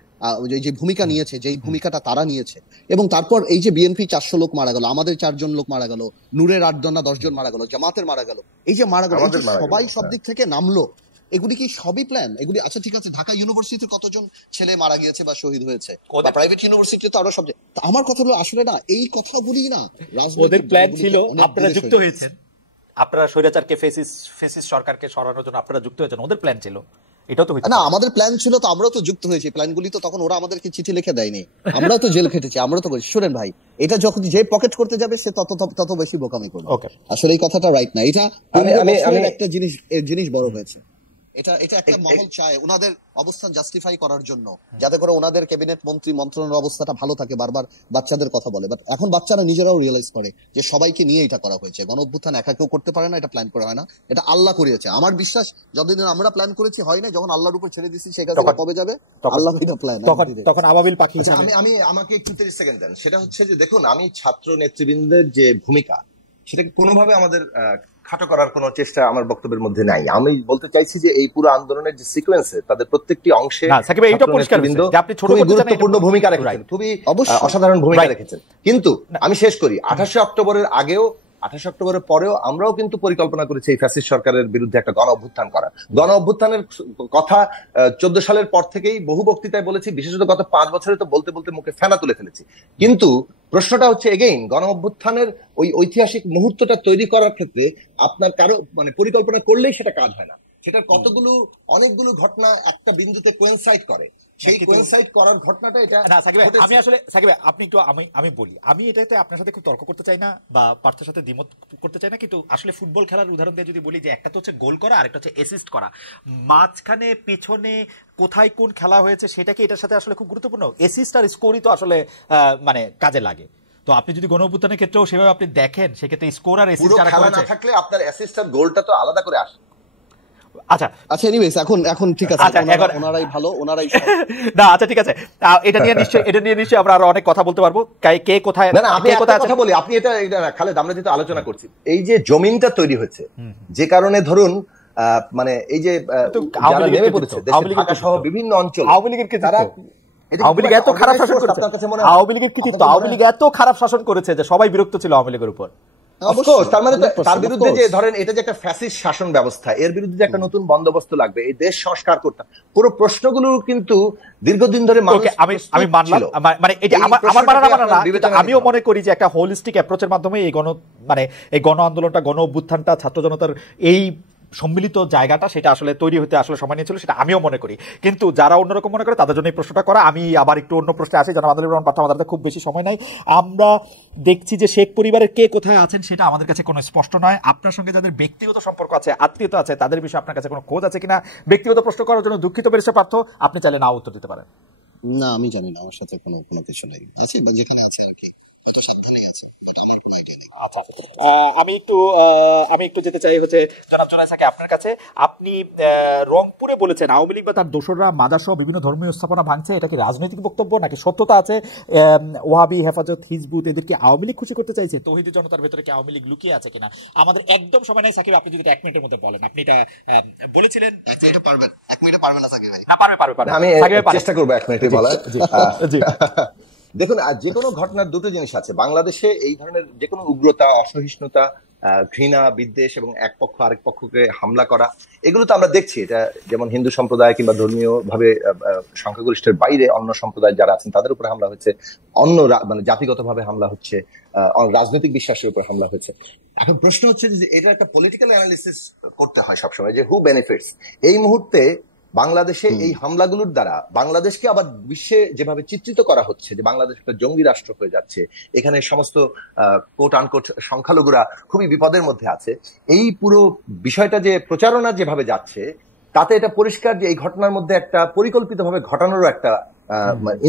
যে ভূমিকা নিয়েছে, যেই ভূমিকাটা তারা নিয়েছে, এবং তারপর এই যে বিএনপি 400 লোক মারা গেল, আমাদের 4 জন লোক মারা গেল, নূরের 8 জন না 10 জন মারা গেল, জামাতের মারা গেল, এই যে মারা গেল সবাই সব দিক থেকে নামলো, এগুলি কি সবই প্ল্যান? এগুলি আচ্ছা ঠিক আছে, ঢাকা ইউনিভার্সিটির কতজন ছেলে মারা গিয়েছে বা শহীদ হয়েছে, প্রাইভেট ইউনিভার্সিটি তো আরো সব, আমার কথা হলো আসলে না এই কথাগুলি না ওদের প্ল্যান ছিল। আপনারা যুক্ত হয়েছেন, আপনারা স্বৈরাচারকে ফেসিস সরকারকে সরানোর জন্য আপনারা যুক্ত হয়েছেন, ওদের প্ল্যান ছিল। এটাও তো না, আমাদের প্ল্যান ছিল, তো আমরাও তো যুক্ত হয়েছি। প্ল্যানগুলি তো তখন ওরা আমাদেরকে চিঠি লিখে দেয়নি, আমরাও তো জেল খেটেছি, আমরাও তো করেছি। শুনেন ভাই, এটা যখন যে পকেট করতে যাবে সে তত বেশি বোকামি করবে। আসলে এই কথাটা রাইট না। এটা আমি একটা জিনিস বড় হয়েছে, এটা একটা মহল চায় ওনাদের অবস্থান জাস্টিফাই করার জন্য, যাতে করে ওনাদের ক্যাবিনেট মন্ত্রী মন্ত্রণালয়ের অবস্থাটা ভালো থাকে, বারবার বাচ্চাদের কথা বলে। বাট এখন বাচ্চারা নিজেরাও রিয়েলাইজ করে যে সবাইকে নিয়ে এটা করা হয়েছে। গণ অভ্যুত্থান একা কেউ করতে পারে না, এটা প্ল্যান করা হয় না, এটা আল্লাহ করিয়েছে। আমার বিশ্বাস যতদিন আমরা প্ল্যান করেছি হয় না, যখন আল্লাহর উপর ছেড়ে দিচ্ছি সে কাজে কবে যাবে, আল্লাহ এটা প্ল্যান, তখন আবাবিল পাখি। আমি আমাকে একটু 30 সেকেন্ড দেন। সেটা হচ্ছে যে দেখুন, আমি ছাত্র নেতৃবৃন্দের যে ভূমিকা সেটাকে কোনোভাবে আমাদের খাটো করার কোনো চেষ্টা আমার বক্তব্যের মধ্যে নাই। আমি বলতে চাইছি যে এই পুরো আন্দোলনের যে সিকোয়েন্সে তাদের প্রত্যেকটি অংশে খুবই গুরুত্বপূর্ণ ভূমিকা রেখেছেন, খুবই অসাধারণ ভূমিকা রেখেছেন। কিন্তু আমি শেষ করি, 28 অক্টোবরের আগেও 28 অক্টোবরের পরেও আমরাও কিন্তু পরিকল্পনা করেছি এই ফ্যাসিস্ট সরকারের বিরুদ্ধে একটা গণ অভ্যুত্থান করা। গণ অভ্যুত্থানের কথা 14 সালের পর থেকেই বহু বক্তৃতায় বলেছি, বিশেষত গত 5 বছরে তো বলতে বলতে মুখে ফেনা তুলে ফেলেছি। কিন্তু প্রশ্নটা হচ্ছে এগেইন, গণ অভ্যুত্থানের ওই ঐতিহাসিক মুহূর্তটা তৈরি করার ক্ষেত্রে আপনার কারো মানে পরিকল্পনা করলেই সেটা কাজ হয় না। সেটার অনেকগুলো ঘটনা একটা বিন্দুতে কোয়েনসাইড করে। সেই কোয়েনসাইড করার ঘটনাটা এটা না। আমি আসলে আপনি একটু আমি বলি, আমি এটাতে আপনার সাথে খুব তর্ক করতে চাই না বা পার্থের সাথে দ্বিমত করতে চাই না, কিন্তু আসলে ফুটবল খেলার উদাহরণ দিয়ে যদি বলি যে একটা তো হচ্ছে গোল করা, আরেকটা হচ্ছে অ্যাসিস্ট করা, মাঝখানে পিছনে কোথায় কোন খেলা হয়েছে সেটা কি এটার সাথে আসলে খুব গুরুত্বপূর্ণ। অ্যাসিস্ট আর স্কোরই তো আসলে মানে কাজে লাগে। তো আপনি যদি গণ অভ্যুত্থানের ক্ষেত্রেও সেভাবে আপনি দেখেন, সেক্ষেত্রে স্কোর আর অ্যাসিস্ট যারা করেছে, না থাকলে আপনার অ্যাসিস্ট আর গোলটা তো আলাদা করে আসে। আচ্ছা আচ্ছা এনিওয়েজ এখন ঠিক আছে, ওনারাই ভালো, ওনারাই না আচ্ছা ঠিক আছে, এটা নিয়ে নিশ্চয়ই আমরা আরো অনেক কথা বলতে পারবো, কে কোথায় কথা বলি। আপনি এটা খালেদ, আমরা যেটা আলোচনা করছি, এই যে জমিনটা তৈরি হয়েছে যে কারণে ধরুন মানে এই যে যারা নেমে পড়েছে ঢাকা সহ বিভিন্ন অঞ্চল, আওয়ামী লীগের আওয়ামী লীগ এত খারাপ শাসন করেছে, আওয়ামী লীগের কৃতিত্ব, আওয়ামী লীগ এত খারাপ শাসন করেছে যে সবাই বিরক্ত ছিল আওয়ামী লীগের উপর। তার মানে তার বিরুদ্ধে যে ধরেন এটা যে একটা ফ্যাসিস্ট শাসন ব্যবস্থা, এর বিরুদ্ধে যে একটা নতুন বন্দোবস্ত লাগবে, এই দেশ সংস্কার করতে, পুরো প্রশ্নগুলো কিন্তু দীর্ঘদিন ধরে আমি মানলাম, মানে এটা আমার মানা না, আমিও মনে করি যে একটা হোলিস্টিক অ্যাপ্রোচের মাধ্যমে এই গণ আন্দোলনটা, গণ অভ্যুত্থানটা, ছাত্র জনতার এই সম্মিলিত জায়গাটা সেটা আসলে তৈরি হতে আসলে সময় নিয়েছিল, সেটা আমিও মনে করি। কিন্তু যারা অন্যরকম মনে করে তাদের জন্য এই প্রশ্নটা করা। আমি আবার একটু অন্য প্রশ্নে আসি, জনাব আদালুর রহমান পাত্র, আমাদের খুব বেশি সময় নাই। আমরা দেখছি যে শেখ পরিবারের কে কোথায় আছেন সেটা আমাদের কাছে কোনো স্পষ্ট নয়। আপনার সঙ্গে যাদের ব্যক্তিগত সম্পর্ক আছে, আত্মীয়তা আছে, তাদের বিষয়ে আপনার কাছে কোনো খোঁজ আছে কিনা? ব্যক্তিগত প্রশ্ন করার জন্য দুঃখিত ব্যারিস্টার পার্থ, আপনি চাইলে না উত্তর দিতে পারেন। না আমি জানি না, আমার সাথে কোনো কিছু নেই, যেখানে আছে আর কি, কত সাবধানে আছে, আমার কোনো আইডিয়া নেই। আচ্ছা আমি একটু যেতে চাই হচ্ছে জনাব জোনায়েদ সাকি আপনার কাছে। আপনি রংপুরে বলেছেন আওয়ামী লীগ বা তার দোসররা মাদ্রাসা সহ বিভিন্ন ধর্মীয় স্থাপনা ভাঙছে, এটা কি রাজনৈতিক বক্তব্য নাকি সত্যতা আছে? ওয়াহাবি, হেফাজত, হিজবুত এদেরকে আওয়ামী লীগ খুশি করতে চাইছে? তৌহিদি জনতার ভেতরে কি আওয়ামী লীগ লুকিয়ে আছে কিনা? আমাদের একদম সময় নাই সাকিব, আপনি যদি 1 মিনিটের মধ্যে বলেন। আপনি এটা বলেছিলেন, 1 মিনিটে পারবেন? 1 মিনিটে পারবেন না সাকিব ভাই? না পারবে, আমি চেষ্টা করবো 1 মিনিটে বলার। দেখুন, যে কোনো ঘটনার দুটো জিনিস আছে। বাংলাদেশে এই ধরনের যে কোনো উগ্রতা, অসহিষ্ণুতা, ঘৃণা, বিদ্বেষ এবং এক পক্ষ আরেক পক্ষকে হামলা করা, এগুলো তো আমরা দেখছি। এটা যেমন হিন্দু সম্প্রদায় কিংবা ধর্মীয় ভাবে সংখ্যাগরিষ্ঠের বাইরে অন্য সম্প্রদায় যারা আছেন তাদের উপরে হামলা হচ্ছে, অন্য মানে জাতিগত ভাবে হামলা হচ্ছে, রাজনৈতিক বিশ্বাসের উপর হামলা হচ্ছে। এখন প্রশ্ন হচ্ছে যে এটা একটা পলিটিক্যাল অ্যানালিসিস করতে হয় সবসময়, যে হু বেনিফিটস। এই মুহূর্তে বাংলাদেশে এই হামলাগুলোর দ্বারা বাংলাদেশকে আবার বিশ্বে যেভাবে চিত্রিত করা হচ্ছে, যে বাংলাদেশ একটা জঙ্গি রাষ্ট্র হয়ে যাচ্ছে, এখানে সমস্ত কোট আনকোট সংখ্যালঘুরা খুবই বিপদের মধ্যে আছে, এই পুরো বিষয়টা যে প্রচারণা যেভাবে যাচ্ছে, তাতে এটা পরিষ্কার যে এই ঘটনার মধ্যে একটা পরিকল্পিতভাবে ঘটানোরও একটা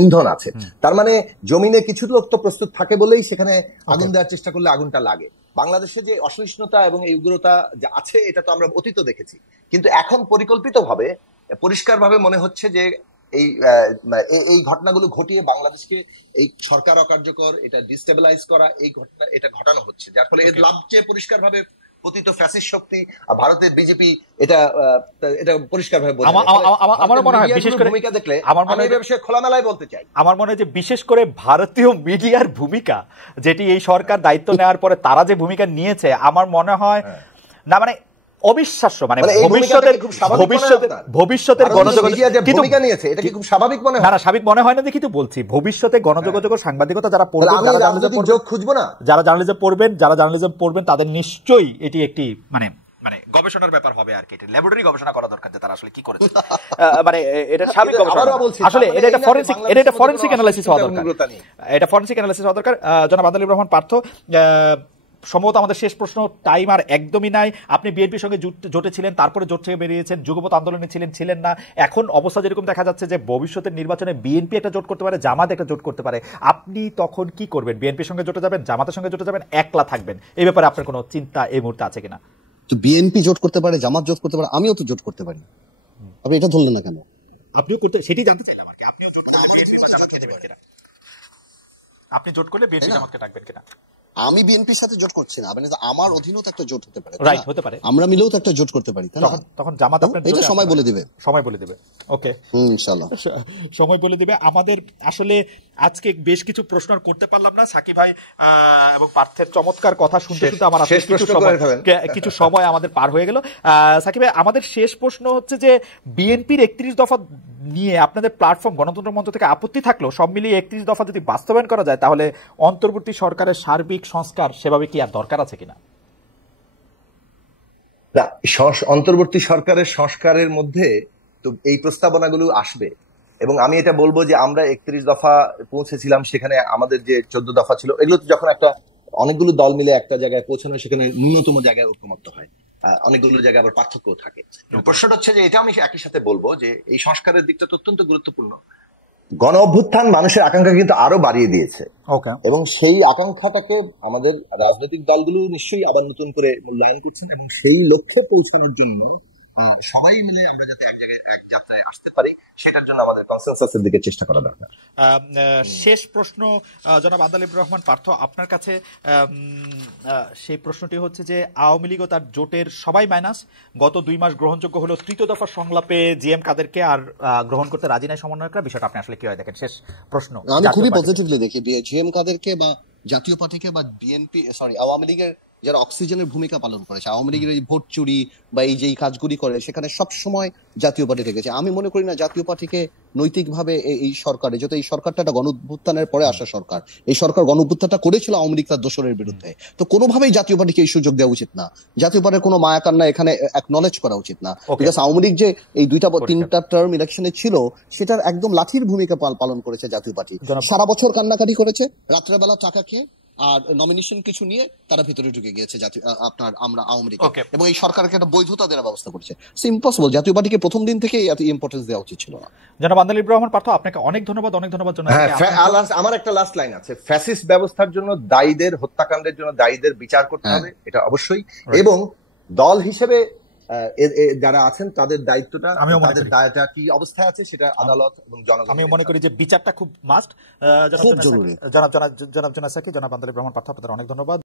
ইন্ধন আছে। তার মানে জমিনে কিছু লোক তো প্রস্তুত থাকে বলেই সেখানে আগুন দেওয়ার চেষ্টা করলে আগুনটা লাগে। বাংলাদেশে যে অসহিষ্ণুতা এবং এই উগ্রতা যে আছে, এটা তো আমরা অতীত দেখেছি, কিন্তু এখন পরিকল্পিতভাবে পরিষ্কারভাবে মনে হচ্ছে যে এই ঘটনাগুলো ঘটিয়ে বাংলাদেশকে এই সরকার অকার্যকর, এটা ডিস্টেবিলাইজ করা, এটা ঘটানো হচ্ছে, যার ফলে এর লাভ যে পরিষ্কারভাবে পতিত ফ্যাসিস্ট শক্তি ভারতের বিজেপি, এটা পরিষ্কারভাবে আমার মনে হয় বিশেষ করে ভূমিকা দেখলে আমার মনে হয় বিষয়ে খোলামেলায় বলতে চাই। আমার মনে হয় যে বিশেষ করে ভারতীয় মিডিয়ার ভূমিকা, যেটি এই সরকার দায়িত্ব নেওয়ার পরে তারা যে ভূমিকা নিয়েছে, আমার মনে হয় না মানে অবিশ্বাস্য, মানে ভবিষ্যতের গণযোগাযোগ ভূমিকা নিয়েছে, এটা কি খুব স্বাভাবিক মনে হয়? না স্বাভাবিক মনে হয় না, দেখি তো বলছি। ভবিষ্যতে গণযোগাযোগ সাংবাদিকতা যারা পড়বেন, যারা জার্নালিজম পড়বেন তাদের নিশ্চয়ই এটি একটি মানে গবেষণার ব্যাপার হবে আর কি। এটা ল্যাবরেটরি গবেষণা করা দরকার যে তারা আসলে কি করেছে, মানে এটা স্বাভাবিক গবেষণা আসলে, এটা ফরেনসিক অ্যানালাইসিস হওয়া দরকার, এটা ফরেনসিক অ্যানালাইসিস হওয়া দরকার। জনাব আদালুর রহমান পার্থ, সম্ভবত আমাদের শেষ প্রশ্ন, টাইম আর একদমই নাই। আপনি বিএনপির সঙ্গে জোটে ছিলেন, তারপরে জোট থেকে বেরিয়েছেন, যুগপৎ আন্দোলনে ছিলেন না। এখন অবস্থা যেরকম দেখা যাচ্ছে যে ভবিষ্যতের নির্বাচনে বিএনপি একটা জোট করতে পারে, জামাত একটা জোট করতে পারে, আপনি তখন কি করবেন? বিএনপির সঙ্গে জোটে যাবেন, জামাতের সঙ্গে জোটে যাবেন, একলা থাকবেন? এই ব্যাপারে আপনার কোনো চিন্তা এই মুহূর্তে আছে কিনা? তো বিএনপি জোট করতে পারে, জামাত জোট করতে পারে, আমিও তো জোট করতে পারি। আপনি এটা ধরলেন না কেন? আপনিও করতে, সেটাই জানতে চাইলাম আর কি। আপনিও জোট করতে বিএনপি বা জামাতকে দেবেন কিনা? আপনি জোট করলে বিএনপি জামাতকে ডাকবেন কিনা? আমি বিএনপির সাথে জোট করছি না, আমার অধীনেও তো একটা জোট হতে পারে, রাইট, হতে পারে, আমরা মিলেও তো একটা জোট করতে পারি, তাই না? তখন জামাত আপনার এটা সময় বলে দিবে, ওকে ইনশাআল্লাহ সময় বলে দিবে। আমাদের আসলে আজকে বেশ কিছু প্রশ্ন করতে পারলাম না, সাকিব ভাই এবং পার্থের চমৎকার কথা শুনতে শুনতে আমার কিছু সময় আমাদের পার হয়ে গেল। সাকিব ভাই, আমাদের শেষ প্রশ্ন হচ্ছে যে বিএনপির 31 দফা নিয়ে আপনাদের প্ল্যাটফর্ম গণতন্ত্র মঞ্চ থেকে আপত্তি থাকলেও সব মিলিয়ে 31 দফা যদি বাস্তবায়ন করা যায়, তাহলে অন্তর্বর্তী সরকারের সার্বিক সংস্কার সেভাবে কি আর দরকার আছে কিনা? অন্তর্বর্তী সরকারের সংস্কারের মধ্যে তো এই প্রস্তাবনাগুলো আসবে, এবং আমি এটা বলবো যে আমরা 31 দফা পৌঁছেছিলাম, সেখানে আমাদের যে 14 দফা ছিল, এগুলো তো যখন একটা অনেকগুলো দল মিলে একটা জায়গায় পৌঁছানো, সেখানে ন্যূনতম জায়গায় ঐকমত্য হয়, অনেকগুলো জায়গায় আবার পার্থক্য থাকে। প্রশ্নটা হচ্ছে যে এটা আমি একই সাথে বলবো যে এই সংস্কারের দিকটা অত্যন্ত গুরুত্বপূর্ণ। গণ অভ্যুত্থান মানুষের আকাঙ্ক্ষা কিন্তু আরো বাড়িয়ে দিয়েছে, এবং সেই আকাঙ্ক্ষাটাকে আমাদের রাজনৈতিক দলগুলো নিশ্চয়ই আবার নতুন করে মূল্যায়ন করছেন, এবং সেই লক্ষ্যে পৌঁছানোর জন্য সবাই মিলে আমরা যাতে এক জায়গায় এক যাত্রায় আসতে পারি, সেটার জন্য আমাদের কনসেনসাসের দিকে চেষ্টা করা দরকার। শেষ প্রশ্ন জনাব আন্দালিব রহমান পার্থ আপনার কাছে, সেই প্রশ্নটি হচ্ছে যে আওয়ামী লীগ ও তার জোটের সবাই মাইনাস, গত 2 মাস গ্রহণযোগ্য হলো তৃতীয় দফার সংলাপে জিএম কাদেরকে আর গ্রহণ করতে রাজি নাই সমন্বয়করা, বিষয়টা আপনি আসলে কিভাবে দেখেন? শেষ প্রশ্ন। আমি খুবই পজিটিভলি দেখি জিএম কাদেরকে বা জাতীয় পার্টিকে বা আওয়ামী লীগের যারা অক্সিজেনের ভূমিকা পালন করেছে, আওয়ামী লীগের এই ভোট চুরি বা এই যে কাজগুলি করে, সেখানে সবসময় জাতীয় পার্টি থেকেছে। আমি মনে করি না জাতীয় পার্টিকে নৈতিকভাবে এই সরকারে, যত এই সরকারটা একটা গণঅভ্যুত্থানের পরে আসা সরকার, এই সরকার গণঅভ্যুত্থানটা করেছিল আওয়ামী লীগ তার দোসরের বিরুদ্ধে, তো কোনোভাবেই জাতীয় পার্টিকে এই সুযোগ দেওয়া উচিত না। জাতীয় পার্টির কোনো মায়া কান্না এখানে অ্যাকনলেজ করা উচিত না। বিকজ আওয়ামী লীগ যে এই 3টা টার্ম ইলেকশনে ছিল, সেটার একদম লাঠির ভূমিকা পালন করেছে জাতীয় পার্টি। সারা বছর কান্নাকাটি করেছে, রাত্রেবেলা টাকা খেয়ে আর নমিনেশন কিছু নিয়ে তারা ভিতরে ঢুকে গিয়েছে আমরা আওয়ামী লীগ, এবং এই সরকারকে একটা বৈধতা দেওয়ার ব্যবস্থা করছে। ইম্পসিবল। জাতীয় পার্টিকে প্রথম দিন থেকে এত ইম্পর্টেন্স দেওয়া উচিত ছিল না। জনাব আন্দালিব রহমান পার্থ, আপনাকে অনেক ধন্যবাদ আমার একটা লাস্ট লাইন আছে, ফ্যাসিস্ট ব্যবস্থার জন্য দায়ীদের, হত্যাকাণ্ডের জন্য দায়ীদের বিচার করতে হবে, এটা অবশ্যই, এবং দল হিসেবে যারা আছেন তাদের দায়িত্বটা, তাদের দায়টা কি অবস্থায় আছে সেটা আদালত এবং জনগণ, আমি মনে করি যে বিচারটা খুব মাস্ট, খুব জরুরি। জনাব আন্দালিব রহমান পার্থ, আপনাদের অনেক ধন্যবাদ।